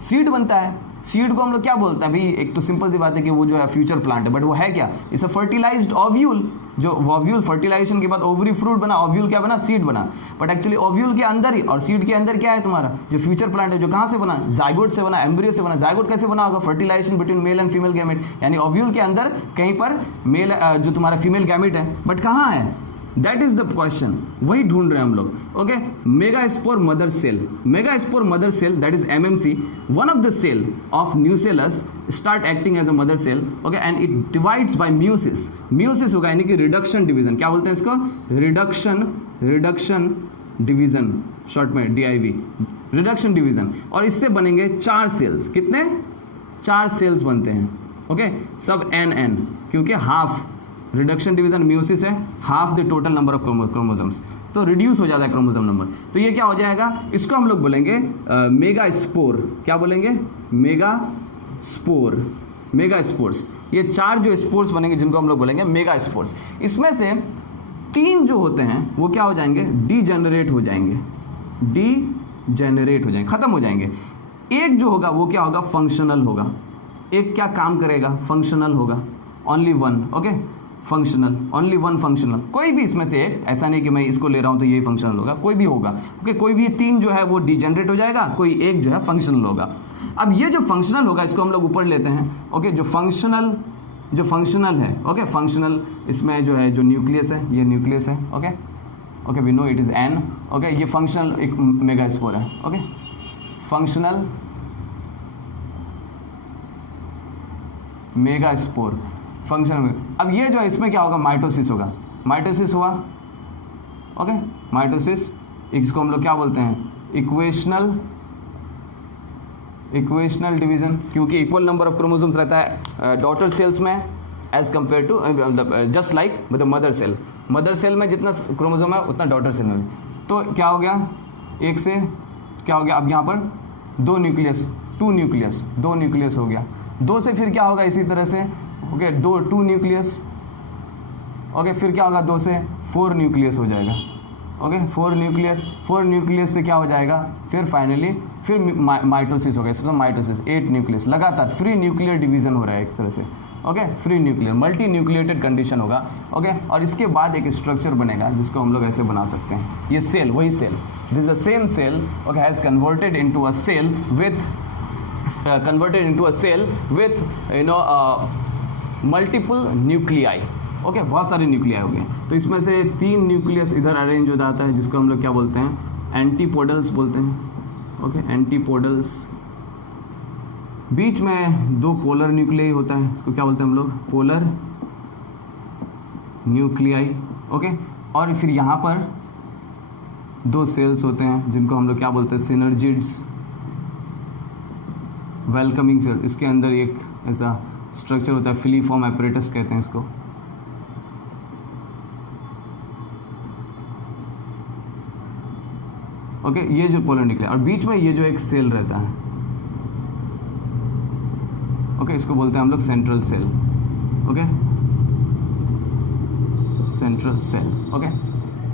सीड बनता है। सीड को हम लोग क्या बोलते हैं भाई, एक तो सिंपल सी बात है कि वो जो है फ्यूचर प्लांट है, बट वो है क्या, इट्स अ फर्टिलाइज्ड ओव्यूल। जो ओव्यूल फर्टिलाइजेशन के बाद ओवरी फ्रूट बना, ओव्यूल क्या बना, सीड बना। बट एक्चुअली ओव्यूल के अंदर ही और सीड के अंदर क्या है तुम्हारा, जो फ्यूचर प्लांट है, जो कहाँ से बना, जाइगोट से बना, एम्ब्रियो से बना। जाइगोट कैसे बना होगा, fertilization between male and female gamete, यानी ओव्यूल के अंदर कहीं पर मेल, जो तुम्हारा फीमेल गैमेट है, बट कहाँ है, दैट इज द क्वेश्चन, वही ढूंढ रहे हैं हम लोग। Okay, megaspore mother cell, megaspore mother cell, that is MMC, one of the cell of nucellus start acting as a mother cell, okay, and it divides by meiosis. Meiosis होगा यानी कि reduction division. क्या बोलते हैं इसको, reduction division, short में DIV, reduction division. और इससे बनेंगे 4 सेल्स। कितने, 4 सेल्स बनते हैं, ओके, सब n, क्योंकि हाफ रिडक्शन डिवीजन मियोसिस है, half the total number of chromosomes, तो रिड्यूस हो जाता है क्रोमोसोम नंबर। तो ये क्या हो जाएगा, इसको हम लोग बोलेंगे मेगा स्पोर। क्या बोलेंगे, मेगा स्पोर्स। ये 4 जो स्पोर्स बनेंगे जिनको हम लोग बोलेंगे मेगा स्पोर्स। इसमें से 3 जो होते हैं वो क्या हो जाएंगे, डीजेनरेट हो जाएंगे, खत्म हो जाएंगे। एक जो होगा वो क्या होगा, फंक्शनल होगा। एक क्या काम करेगा, फंक्शनल होगा, only one, okay, functional, only one functional. कोई भी इसमें से एक, ऐसा नहीं कि मैं इसको ले रहा हूं तो यही फंक्शनल होगा, कोई भी होगा, ओके। कोई भी तीन जो है वो डिजेनरेट हो जाएगा, कोई एक जो है फंक्शनल होगा। अब ये जो फंक्शनल होगा इसको हम लोग ऊपर लेते हैं, ओके। जो फंक्शनल है, ओके, फंक्शनल, इसमें जो है जो न्यूक्लियस है, ये न्यूक्लियस है, okay okay, we know it is n, okay. ये फंक्शनल एक मेगास्पोर है, ओके, फंक्शनल मेगास्पोर, फंक्शनल। अब ये जो है इसमें क्या होगा, माइटोसिस होगा, माइटोसिस हुआ, ओके, माइटोसिस। इसको हम लोग क्या बोलते हैं, इक्वेशनल डिवीजन, क्योंकि इक्वल नंबर ऑफ क्रोमोसोम्स रहता है डॉटर सेल्स में as compare to just like मतलब मदर सेल में जितना क्रोमोसोम है उतना डॉटर सेल में। तो क्या हो गया, एक से क्या हो गया, अब यहाँ पर दो न्यूक्लियस हो गया, दो से फिर क्या होगा इसी तरह से, ओके, टू न्यूक्लियस, ओके, फिर क्या होगा, दो से 4 न्यूक्लियस हो जाएगा, ओके, 4 न्यूक्लियस से क्या हो जाएगा, फिर फाइनली फिर माइटोसिस होगा, इसमें माइटोसिस 8 न्यूक्लियस, लगातार फ्री न्यूक्लियर डिवीजन हो रहा है एक तरह से, okay, free nuclear multi nucleated condition होगा, ओके। और इसके बाद एक स्ट्रक्चर बनेगा जिसको हम लोग ऐसे बना सकते हैं, ये सेल, वही cell, this the same cell, okay, has converted into a cell with multiple nuclei, okay, बहुत सारे न्यूक्लियाई हो गए। तो इसमें से 3 न्यूक्लियस इधर अरेंज हो जाता है, जिसको हम लोग क्या बोलते हैं, एंटीपोडल्स बोलते हैं, ओके, एंटीपोडल्स। बीच में 2 पोलर न्यूक्लियाई होता है, इसको क्या बोलते हैं हम लोग, पोलर न्यूक्लियाई, ओके। और फिर यहाँ पर 2 सेल्स होते हैं जिनको हम लोग क्या बोलते हैं, सिनर्जिड्स, वेलकमिंग सेल। इसके अंदर एक ऐसा स्ट्रक्चर होता है, फिलीफॉर्म एपरेटस कहते हैं इसको, ओके, ये जो पोलर न्यूक्लियाई, और बीच में ये जो एक सेल रहता है, ओके, इसको बोलते हैं हम लोग central cell, okay, central cell, okay.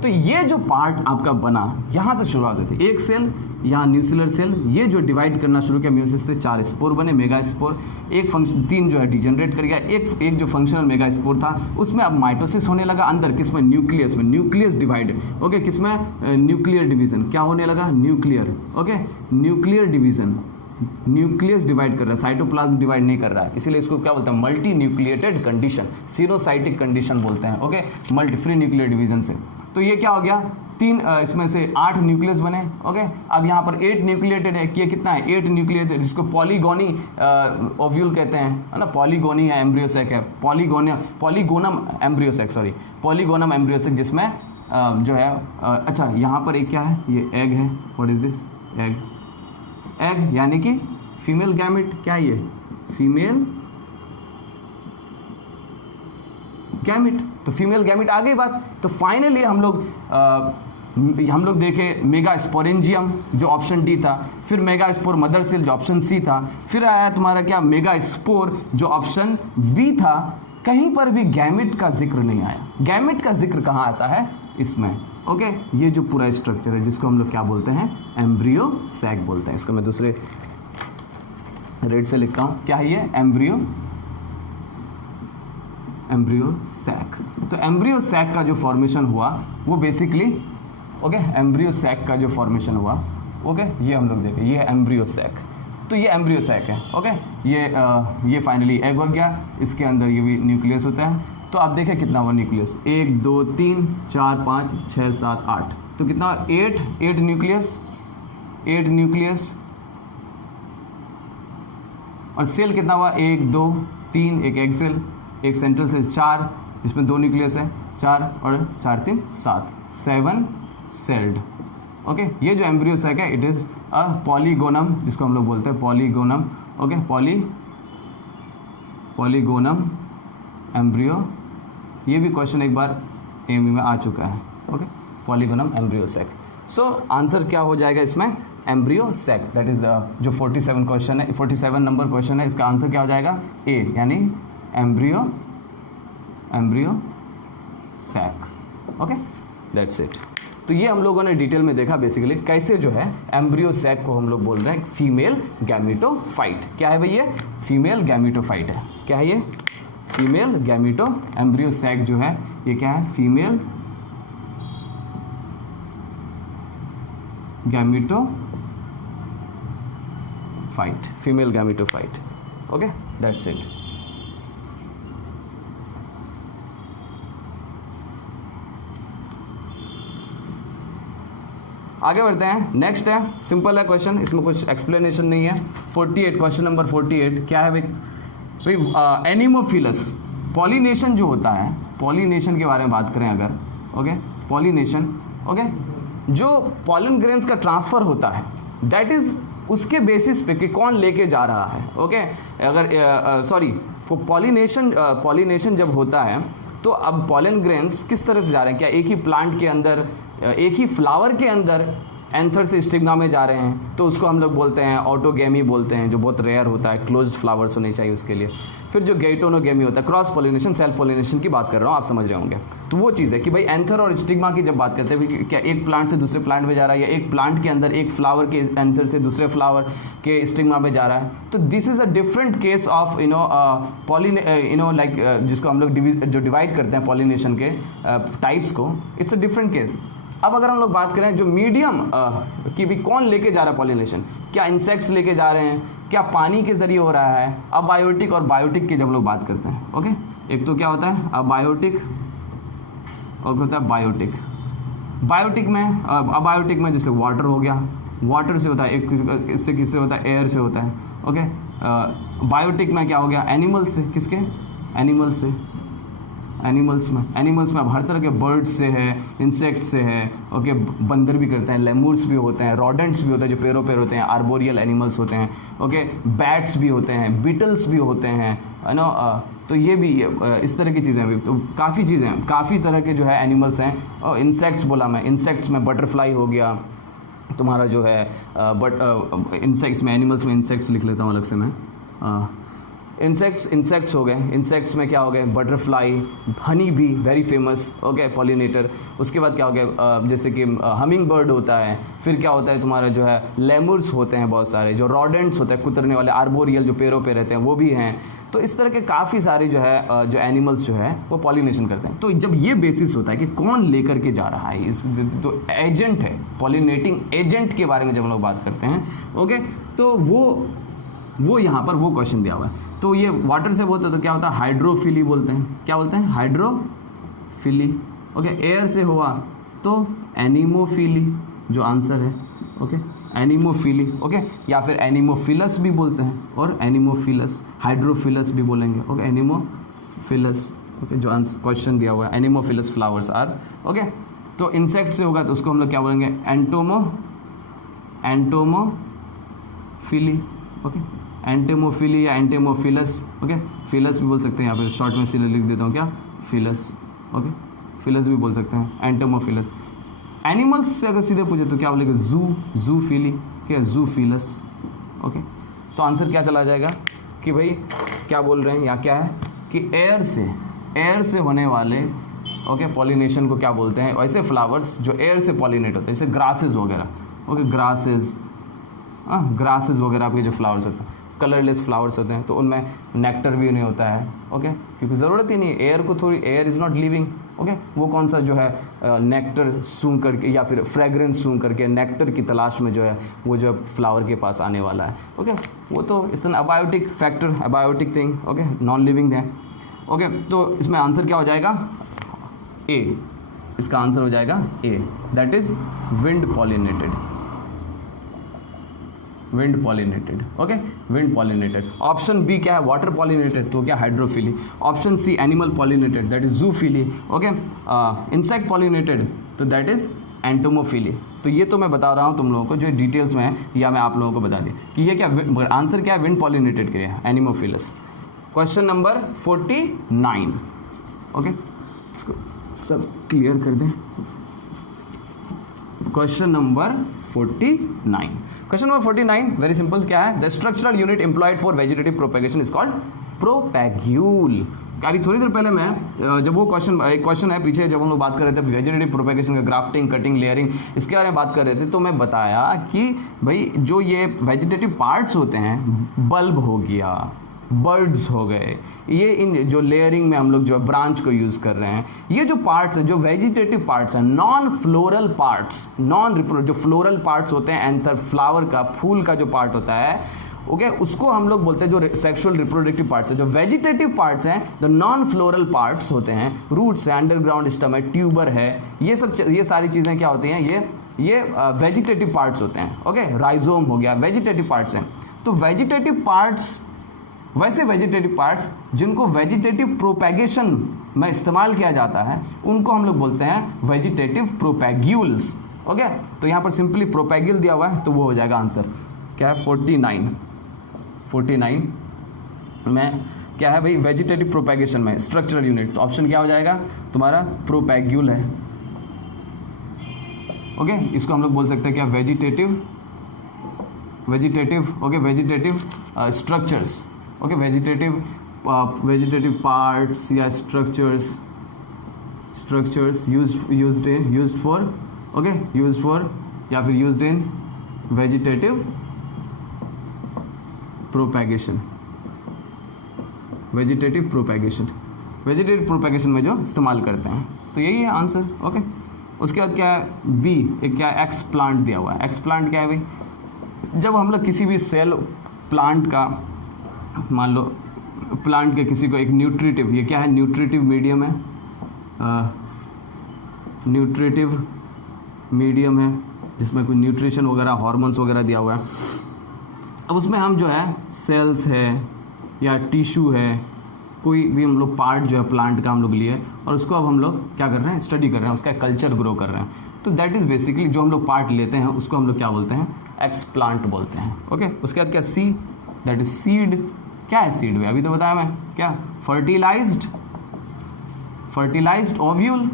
तो ये जो पार्ट आपका बना, यहां से शुरुआत होती है, एक सेल, यहाँ न्यूक्लियर सेल, ये जो डिवाइड करना शुरू किया म्यूसिस से 4 स्पोर बने, मेगा स्पोर, एक फंक्शन 3 जो है डिजेनरेट कर गया, एक जो फंक्शनल मेगा स्पोर था उसमें अब माइटोसिस होने लगा अंदर, किसमें, न्यूक्लियस में, न्यूक्लियस डिवाइड, ओके, किसमें, न्यूक्लियर डिवीजन, क्या होने लगा, nuclear, okay, nuclear division, nucleus divide कर रहा है, साइटोप्लाज्म डिवाइड नहीं कर रहा है, इसीलिए इसको क्या बोलते हैं, multi nucleated condition, coenocytic condition बोलते हैं, okay, multi free nuclear division से। तो ये क्या हो गया, 3 इसमें से 8 न्यूक्लियस बने, ओके। अब यहाँ पर 8 न्यूक्लिएटेड है, ये कितना है, 8 न्यूक्लिएटेड, जिसको पॉलीगोनी ओव्यूल कहते हैं, है ना, पॉलीगोनी है, एम्ब्रियोसेक है, polygonum embryo sac, sorry, polygonum embryo sac, जिसमें जो है अच्छा, यहाँ पर एक क्या है, ये एग है, व्हाट इज दिस, एग यानी कि फीमेल गैमेट, क्या ये, फीमेल गैमेट, तो फीमेल गैमेट आ गई बात। तो फाइनली हम लोग देखे मेगा स्पोरेंजियम जो ऑप्शन डी था, फिर मेगा स्पोर मदर सेल जो ऑप्शन सी था, फिर आया तुम्हारा क्या, मेगा स्पोर जो ऑप्शन बी था। कहीं पर भी गैमेट का जिक्र नहीं आया। गैमेट का जिक्र कहाँ आता है, इसमें, ओके। ये जो पूरा स्ट्रक्चर है जिसको हम लोग क्या बोलते हैं, एम्ब्रियो सैक बोलते हैं। इसको मैं दूसरे रेड से लिखता हूँ, क्या है ये, एम्ब्रियो सैक। तो एम्ब्रियो सैक का जो फॉर्मेशन हुआ वो बेसिकली, ओके, एम्ब्रियो सैक का जो फॉर्मेशन हुआ, ओके, ये हम लोग देखें, ये है एम्ब्रियो सैक। तो ये एम्ब्रियो सैक है, ओके। ये फाइनली एग हो गया, इसके अंदर ये भी न्यूक्लियस होता है। तो आप देखें कितना हुआ न्यूक्लियस, 1 2 3 4 5 6 7 8, तो कितना, 8 न्यूक्लियस। और सेल कितना हुआ, 1 2 3, एक एग सेल, एक सेंट्रल सेल, 4 जिसमें 2 न्यूक्लियस है, 4 और 4 3 7 सेल्ड, ओके। ये जो एम्ब्रियो सैक है, इट इज अ पॉलीगोनम, जिसको हम लोग बोलते हैं पॉलीगोनम, ओके, पॉलीगोनम एम्ब्रियो। ये भी क्वेश्चन एक बार एमई में आ चुका है, okay, polygonum embryo sac. So answer क्या हो जाएगा इसमें, एम्ब्रियो सैक, दैट इज जो 47 क्वेश्चन है, 47 नंबर क्वेश्चन है, इसका आंसर क्या हो जाएगा, ए, यानी embryo sac, okay, that's it. तो तो ये हम लोगों ने डिटेल में देखा बेसिकली कैसे जो है एम्ब्रियो सैक को हम लोग बोल रहे हैं फीमेल गैमेटोफाइट। क्या है भाई ये? फीमेल गैमेटोफाइट है। क्या है ये? फीमेल गैमेटो एम्ब्रियो सैक जो है ये क्या है? Female gametophyte, female gametophyte. Okay, that's it. आगे बढ़ते हैं। नेक्स्ट है, सिंपल है क्वेश्चन, इसमें कुछ एक्सप्लेनेशन नहीं है। 48, क्वेश्चन नंबर 48 क्या है भाई? एनिमोफिलस, पॉलिनेशन जो होता है, पॉलिनेशन के बारे में बात करें अगर, ओके, पॉलिनेशन, ओके, जो पॉलन ग्रेन्स का ट्रांसफर होता है दैट इज उसके बेसिस पे कि कौन लेके जा रहा है। ओके, अगर सॉरी, पॉलिनेशन जब होता है तो अब पॉलन ग्रेन्स किस तरह से जा रहे हैं? क्या एक ही प्लांट के अंदर, एक ही फ्लावर के अंदर एंथर से स्टिग्मा में जा रहे हैं, तो उसको हम लोग बोलते हैं ऑटोगेमी बोलते हैं, जो बहुत रेयर होता है, क्लोज्ड फ्लावर्स होने चाहिए उसके लिए। फिर जो गैटोनोगेमी होता है, क्रॉस पॉलिनेशन, सेल्फ पॉलिनेशन की बात कर रहा हूँ, आप समझ रहे होंगे। तो वो चीज़ है कि भाई एंथर और स्टिग्मा की जब बात करते हैं, क्या एक प्लांट से दूसरे प्लांट में जा रहा है, या एक प्लांट के अंदर एक फ्लावर के एंथर से दूसरे फ्लावर के स्टिग्मा में जा रहा है, तो this is a different case of like जिसको हम लोग जो डिवाइड करते हैं पॉलिनेशन के टाइप्स को, इट्स अ डिफरेंट केस। अब अगर हम लोग बात करें जो मीडियम कि भी कौन लेके जा रहा है पॉलिनेशन, क्या इंसेक्ट्स लेके जा रहे हैं, क्या पानी के जरिए हो रहा है, अबायोटिक और बायोटिक की जब लोग बात करते हैं, ओके, एक तो क्या होता है अबायोटिक और होता है बायोटिक। बायोटिक में जैसे वाटर हो गया, वाटर से होता है, एक इससे किससे होता है? एयर से होता है। ओके, बायोटिक में क्या हो गया? एनिमल से। किसके? एनिमल से। एनिमल्स में अब हर तरह के बर्ड्स से है, इंसेक्ट से है, ओके, बंदर भी करते हैं, लेमूर्स भी होते हैं, रॉडेंट्स भी होते हैं जो पेड़ों पर होते हैं, आर्बोरियल एनिमल्स होते हैं, ओके, बैट्स भी होते हैं, बीटल्स भी होते हैं, है ना। तो ये भी इस तरह की चीज़ें भी, तो काफ़ी चीज़ें, काफ़ी तरह के जो है एनिमल्स हैं। और इंसेक्ट्स बोला मैं, इंसेक्ट्स में बटरफ्लाई हो गया तुम्हारा जो है, इंसेक्ट्स में, एनिमल्स में इंसेक्ट्स लिख लेता हूँ अलग से मैं, इंसेक्ट्स हो गए। इंसेक्ट्स में क्या हो गए? Butterfly, honey be very famous, okay, pollinator. उसके बाद क्या हो गया? जैसे कि हमिंग बर्ड होता है। फिर क्या होता है तुम्हारा जो है लेमूर्स होते हैं बहुत सारे, जो रॉडेंट्स होते हैं कुतरने वाले, आर्बोरियल जो पेड़ों पे रहते हैं वो भी हैं। तो इस तरह के काफ़ी सारे जो है जो एनिमल्स जो है वो पॉलिनेशन करते हैं। तो जब ये बेसिस होता है कि कौन लेकर के जा रहा है, इस तो एजेंट है, पॉलिनेटिंग एजेंट के बारे में जब हम लोग बात करते हैं, ओके, तो वो यहाँ पर वो क्वेश्चन दिया हुआ है। तो ये वाटर से बोलते हैं तो क्या होता है? हाइड्रोफिली बोलते हैं। क्या बोलते हैं? हाइड्रोफिली। ओके, एयर से हुआ तो एनिमोफिली, जो आंसर है, ओके, एनिमोफिली, ओके, या फिर एनिमोफिलस भी बोलते हैं, और एनिमोफिलस, हाइड्रोफिलस भी बोलेंगे, ओके, एनिमोफिलस, ओके, जो आंसर क्वेश्चन दिया हुआ है, एनिमोफिलस फ्लावर्स आर, ओके। तो इंसेक्ट से होगा तो उसको हम लोग क्या बोलेंगे? एंटोमोफिली, ओके, एंटेमोफिली या एंटेमोफिलस, ओके, फिलस भी बोल सकते हैं, यहाँ पे शॉर्ट में सीधे लिख देता हूँ, क्या? फिलस, ओके, फिलस भी बोल सकते हैं, एंटेमोफिलस। एनिमल्स से अगर सीधे पूछे तो क्या बोलेंगे? जूफिली, क्या? जूफिलस, ओके। तो आंसर क्या चला जाएगा कि भाई क्या बोल रहे हैं यहाँ? क्या है कि एयर से होने वाले, ओके, पॉलिनेशन को क्या बोलते हैं? ऐसे फ्लावर्स जो एयर से पॉलिनेट होते हैं, जैसे ग्रासेस वगैरह, ओके, ग्रासेस वगैरह आपके जो फ्लावर्स होते हैं, कलरलेस फ्लावर्स होते हैं, तो उनमें नेक्टर भी नहीं होता है, ओके, क्योंकि ज़रूरत ही नहीं, एयर को थोड़ी, air is not living, okay, वो कौन सा जो है नेक्टर सूंघ करके या फिर फ्रेग्रेंस सूंघ करके नेक्टर की तलाश में जो है वो जो फ्लावर के पास आने वाला है, ओके, वो तो it's an abiotic factor, abiotic thing, okay, non living है, ओके। तो इसमें आंसर क्या हो जाएगा? ए, इसका आंसर हो जाएगा A, that is wind pollinated, wind pollinated, okay, wind pollinated. Option B क्या है? वाटर पॉलिनेटेड, तो क्या? Hydrophily. Option C animal pollinated, that is zoophily, okay. Insect pollinated, तो दैट इज एंटोमोफिली। तो ये तो मैं बता रहा हूँ तुम लोगों को, जो डिटेल्स में है, या मैं आप लोगों को बता दिया कि ये क्या आंसर क्या है? विंड पॉलिनेटेड के लिए एनिमोफिलस। क्वेश्चन नंबर 49, ओके, इसको सब क्लियर कर दें। Question number 49, question number 49 very simple, क्या है? The structural unit employed for vegetative propagation is called propagule. अभी थोड़ी देर पहले मैं जब वो एक क्वेश्चन है पीछे, जब हम लोग बात कर रहे थे वेजिटेटिव प्रोपेगेशन का, ग्राफ्टिंग, कटिंग, लेयरिंग, इसके बारे में बात कर रहे थे, तो मैं बताया कि भाई जो ये वेजिटेटिव पार्ट्स होते हैं, बल्ब हो गया, बर्ड्स हो गए, ये इन जो लेयरिंग में हम लोग जो ब्रांच को यूज कर रहे हैं, ये जो पार्ट्स हैं, जो वेजिटेटिव पार्ट्स हैं, नॉन फ्लोरल पार्ट्स, जो फ्लोरल पार्ट्स होते हैं, एंथर फ्लावर का, फूल का जो पार्ट होता है, ओके, उसको हम लोग बोलते हैं जो सेक्सुअल रिप्रोडक्टिव पार्ट्स है। जो वेजिटेटिव पार्ट्स हैं, जो नॉन फ्लोरल पार्ट्स होते हैं, रूट्स है, अंडरग्राउंड स्टम है, ट्यूबर है, ये सारी चीजें क्या होती हैं, ये वेजिटेटिव पार्ट्स होते हैं। ओके, राइजोम हो गया, वेजिटेटिव पार्ट्स हैं। तो वेजिटेटिव पार्ट्स, वैसे वेजिटेटिव पार्ट्स जिनको वेजिटेटिव प्रोपेगेशन में इस्तेमाल किया जाता है, उनको हम लोग बोलते हैं वेजिटेटिव प्रोपेग्यूल्स। ओके, तो यहाँ पर सिंपली प्रोपेग्यूल दिया हुआ है, तो वो हो जाएगा आंसर क्या है, 49 में क्या है भाई, वेजिटेटिव प्रोपेगेशन में स्ट्रक्चरल यूनिट, तो ऑप्शन क्या हो जाएगा तुम्हारा, प्रोपेग्यूल है। ओके, इसको हम लोग बोल सकते हैं क्या, vegetative okay, vegetative structures, okay, vegetative parts या स्ट्रक्चर्स यूज्ड फॉर या फिर यूज्ड इन वेजिटेटिव प्रोपेगेशन में जो इस्तेमाल करते हैं, तो यही है आंसर। ओके, उसके बाद क्या है, बी, एक क्या एक्स प्लांट दिया हुआ है। एक्स प्लांट क्या है भाई, जब हम लोग किसी भी सेल प्लांट का, मान लो प्लांट के किसी को एक न्यूट्रिटिव, ये क्या है, न्यूट्रिटिव मीडियम है, जिसमें कोई न्यूट्रिशन वगैरह, हार्मोन्स वगैरह दिया हुआ है। अब उसमें हम जो है सेल्स है या टिश्यू है, कोई भी हम लोग पार्ट जो है प्लांट का हम लोग लिए, और उसको अब हम लोग क्या कर रहे हैं, स्टडी कर रहे हैं, उसका कल्चर ग्रो कर रहे हैं। तो दैट इज बेसिकली जो हम लोग पार्ट लेते हैं उसको हम लोग क्या बोलते हैं, एक्स प्लांट बोलते हैं। ओके, उसके बाद क्या, सी, दैट इज सीड। क्या है सीड में, अभी तो बताया मैं, क्या, फर्टिलाइज्ड ओव्यूल।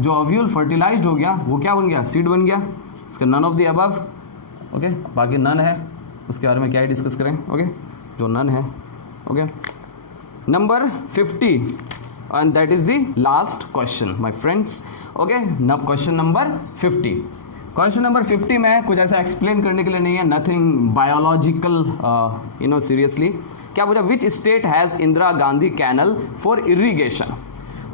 जो ओव्यूल फर्टिलाइज्ड हो गया वो क्या बन गया, सीड बन गया। उसका none of the above. Okay, बाकी नन है, उसके बारे में क्या ही डिस्कस करें। ओके, जो नन है। Okay, number 50 and that is the last question my friends. Okay, नब क्वेश्चन नंबर 50। क्वेश्चन नंबर 50 में कुछ ऐसा एक्सप्लेन करने के लिए नहीं है, नथिंग बायोलॉजिकल, सीरियसली। क्या पूछा, which state has Indira Gandhi canal for irrigation.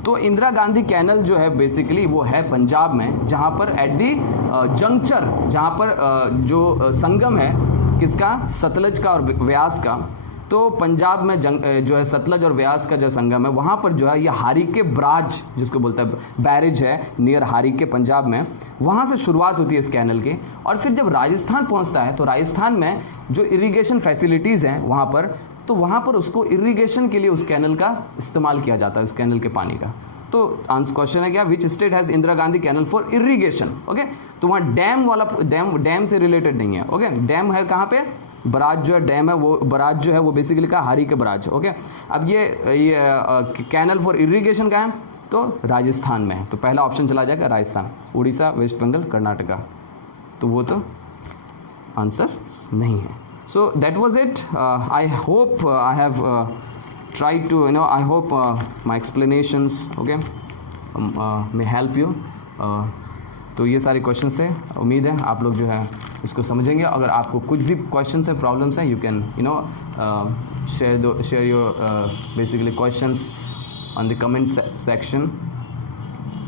तो इंदिरा गांधी कैनल जो है बेसिकली वो है पंजाब में, जहाँ पर एट दी जंक्चर, जहाँ पर जो संगम है किसका, सतलज का और व्यास का। तो पंजाब में जो है सतलज और व्यास का जो संगम है, वहाँ पर जो है ये हारीके ब्राज जिसको बोलता है, बैरेज है नियर हारीके पंजाब में, वहाँ से शुरुआत होती है इस कैनल की। और फिर जब राजस्थान पहुँचता है तो राजस्थान में जो इरिगेशन फैसिलिटीज़ हैं वहाँ पर, तो वहाँ पर उसको इरिगेशन के लिए उस कैनल का इस्तेमाल किया जाता है, उस कैनल के पानी का। तो आंसर क्वेश्चन है क्या, which state has Indira Gandhi canal for irrigation. Okay, तो वहाँ डैम वाला, डैम से रिलेटेड नहीं है। ओके, डैम है कहाँ पे, बराज जो है, डैम है वो, बराज जो है वो बेसिकली का हारी के बराज। ओके, अब ये कैनल फॉर इरिगेशन का है तो राजस्थान में है, तो पहला ऑप्शन चला जाएगा राजस्थान, उड़ीसा, वेस्ट बंगाल, कर्नाटका, तो वो तो आंसर नहीं है। सो that was it. I hope I have tried to, I hope my explanations may help you। तो ये सारे क्वेश्चंस थे, उम्मीद है आप लोग जो है इसको समझेंगे। अगर आपको कुछ भी क्वेश्चंस है, प्रॉब्लम्स हैं, you can share your basically questions on the comment section.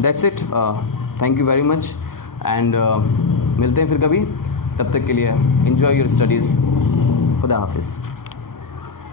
That's it, thank you very much and मिलते हैं फिर कभी, तब तक के लिए एंजॉय योर स्टडीज़। खुदा हाफिज़।